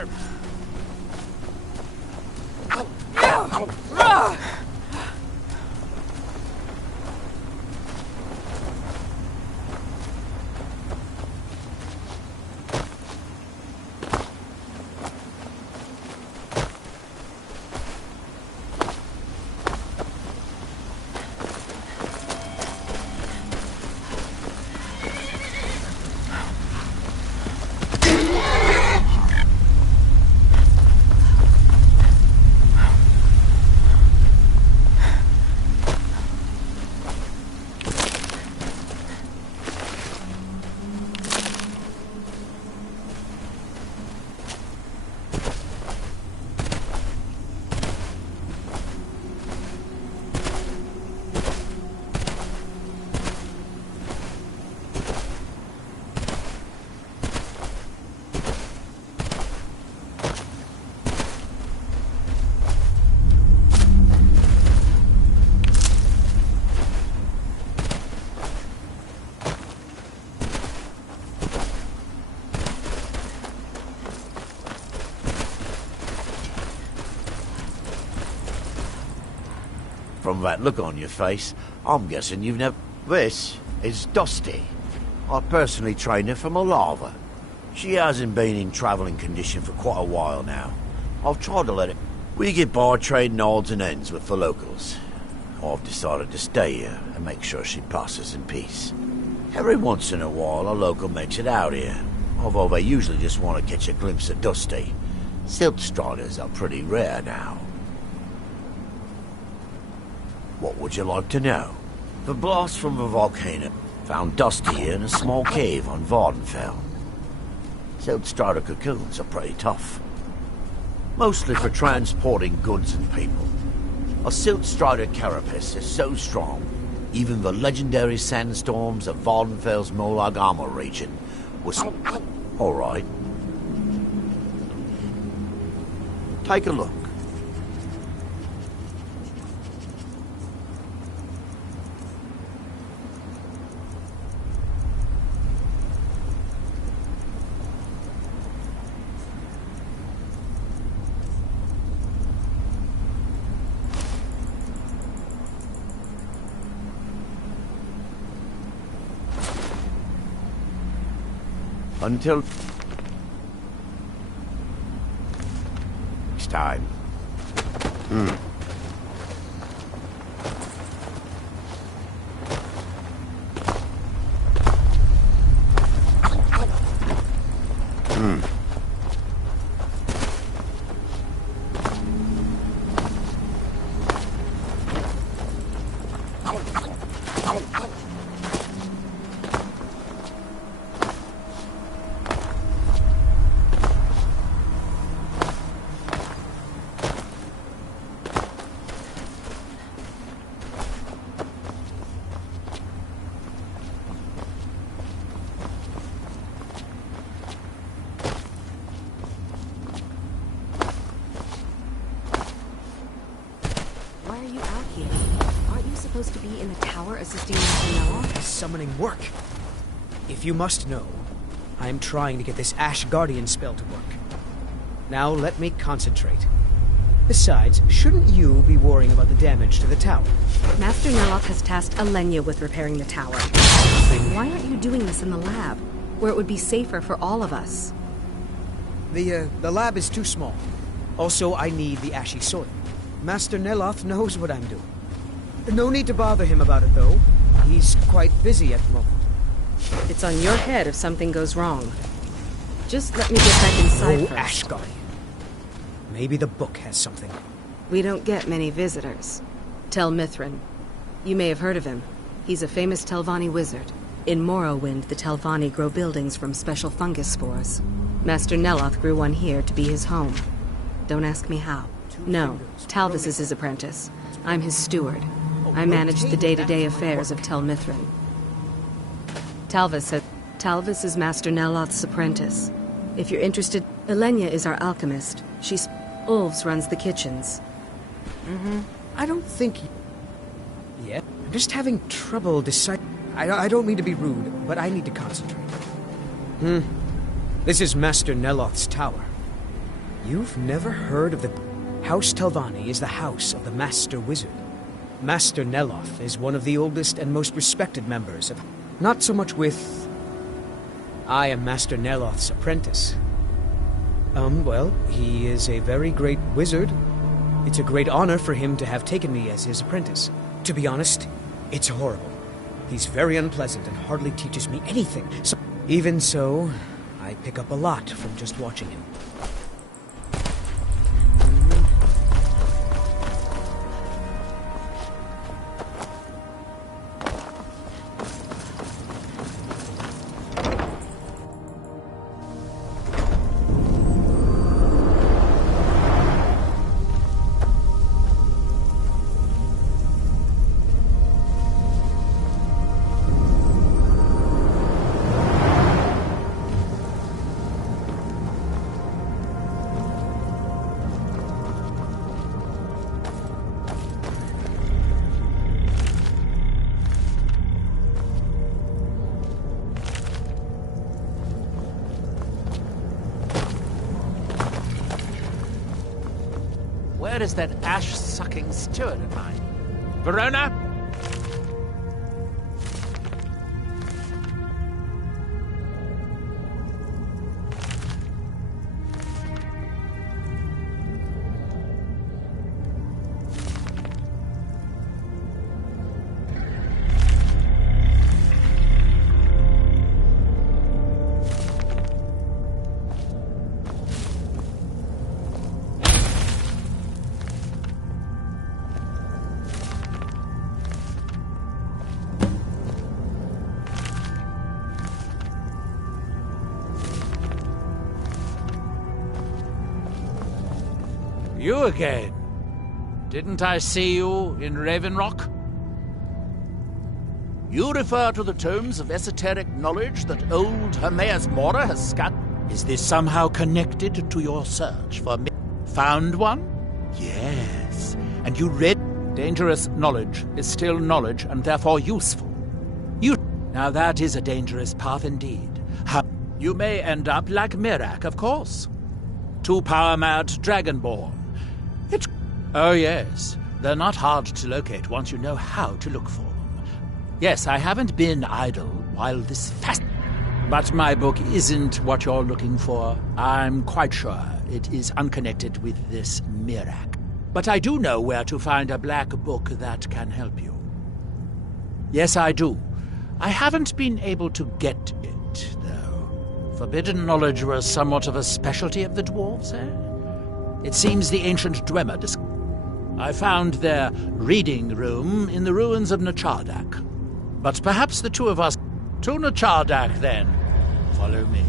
him! From that look on your face, I'm guessing you've never... This is Dusty. I personally trained her from Alava. She hasn't been in travelling condition for quite a while now. I've tried to let it... We get by trading odds and ends with the locals. I've decided to stay here and make sure she passes in peace. Every once in a while, a local makes it out here, although they usually just want to catch a glimpse of Dusty. Silt striders are pretty rare now. What would you like to know? The blast from the volcano found Dusty here in a small cave on Vardenfell. Silt strider cocoons are pretty tough. Mostly for transporting goods and people. A silt strider carapace is so strong, even the legendary sandstorms of Vardenfell's Molag Armor region was... Alright. Take a look. Until next time. supposed to be in the tower assisting Mr. Summoning work. If you must know, I am trying to get this Ash Guardian spell to work. Now let me concentrate. Besides, shouldn't you be worrying about the damage to the tower? Master Neloth has tasked Alenia with repairing the tower. Why aren't you doing this in the lab, where it would be safer for all of us? The lab is too small. Also, I need the ashy soil. Master Neloth knows what I'm doing. No need to bother him about it, though. He's quite busy at the moment. It's on your head if something goes wrong. Just let me get back inside first. Ash Guardian. Maybe the book has something. We don't get many visitors. Tel Mithryn. You may have heard of him. He's a famous Telvanni wizard. In Morrowind, the Telvanni grow buildings from special fungus spores. Master Neloth grew one here to be his home. Don't ask me how. No, Talvis is his apprentice. I'm his steward. I manage the day-to-day affairs of Tel Mithryn. Talvis is Master Neloth's apprentice. If you're interested, Alenia is our alchemist. Ulves runs the kitchens. I don't think... Yeah, I'm just having trouble deciding... I don't mean to be rude, but I need to concentrate. This is Master Neloth's tower. You've never heard of the... House Telvanni is the house of the Master Wizard. Master Neloth is one of the oldest and most respected members of... Not so much with... I am Master Neloth's apprentice. Well, he is a very great wizard. It's a great honor for him to have taken me as his apprentice. To be honest, it's horrible. He's very unpleasant and hardly teaches me anything. So, even so, I pick up a lot from just watching him. Where is that ash-sucking steward of mine? Verona? You again? Didn't I see you in Raven Rock? You refer to the tomes of esoteric knowledge that old Hermaeus Mora has scattered. Is this somehow connected to your search for me? Found one? Yes. And you read... Dangerous knowledge is still knowledge and therefore useful. Now that is a dangerous path indeed. You may end up like Miraak, of course. Too power-mad Dragonborn. Oh yes, they're not hard to locate once you know how to look for them. Yes, I haven't been idle while this But my book isn't what you're looking for. I'm quite sure it is unconnected with this Miraak. But I do know where to find a black book that can help you. Yes, I do. I haven't been able to get it, though. Forbidden knowledge was somewhat of a specialty of the dwarves, eh? It seems the ancient Dwemer I found their reading room in the ruins of Nechardak. But perhaps the two of us... To Nechardak, then. Follow me.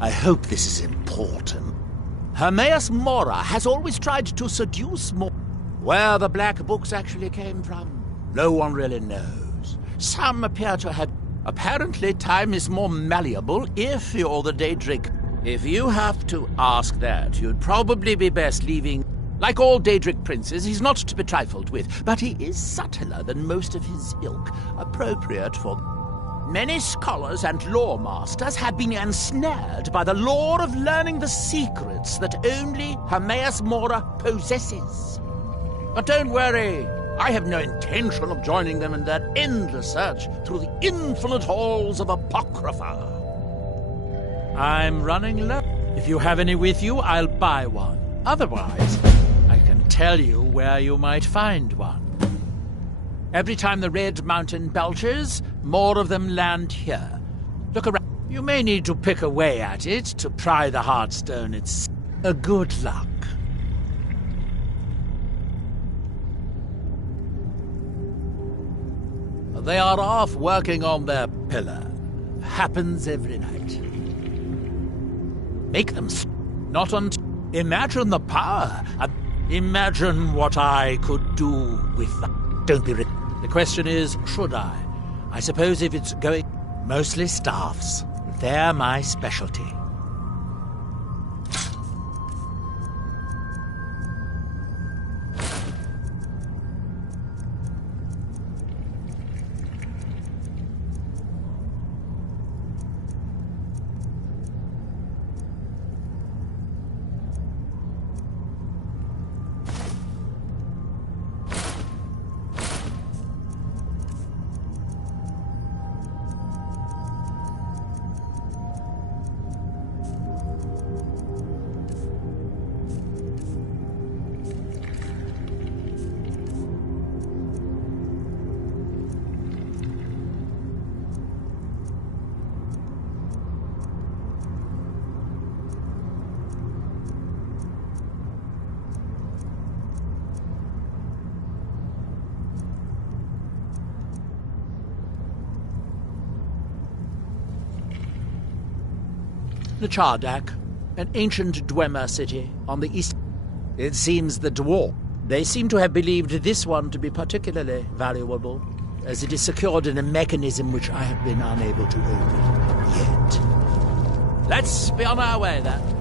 I hope this is important. Hermaeus Mora has always tried to seduce more. Where the black books actually came from, no one really knows. Some appear to have... Apparently, time is more malleable if you're the Daedric. If you have to ask that, you'd probably be best leaving... Like all Daedric princes, he's not to be trifled with, but he is subtler than most of his ilk, appropriate for... Many scholars and lore masters have been ensnared by the lure of learning the secrets that only Hermaeus Mora possesses. But don't worry, I have no intention of joining them in their endless search through the infinite halls of Apocrypha. I'm running low. If you have any with you, I'll buy one. Otherwise... I can tell you where you might find one. Every time the Red Mountain belches, more of them land here. Look around. You may need to pick away at it to pry the Heartstone. It's a good luck. They are off working on their pillar. Happens every night. Make them not on... Imagine the power. Imagine what I could do with that. Don't be... The question is, should I? I suppose if it's going... Mostly staffs. They're my specialty. Nechardak, an ancient Dwemer city on the east. It seems the dwarf. They seem to have believed this one to be particularly valuable, as it is secured in a mechanism which I have been unable to open yet. Let's be on our way then.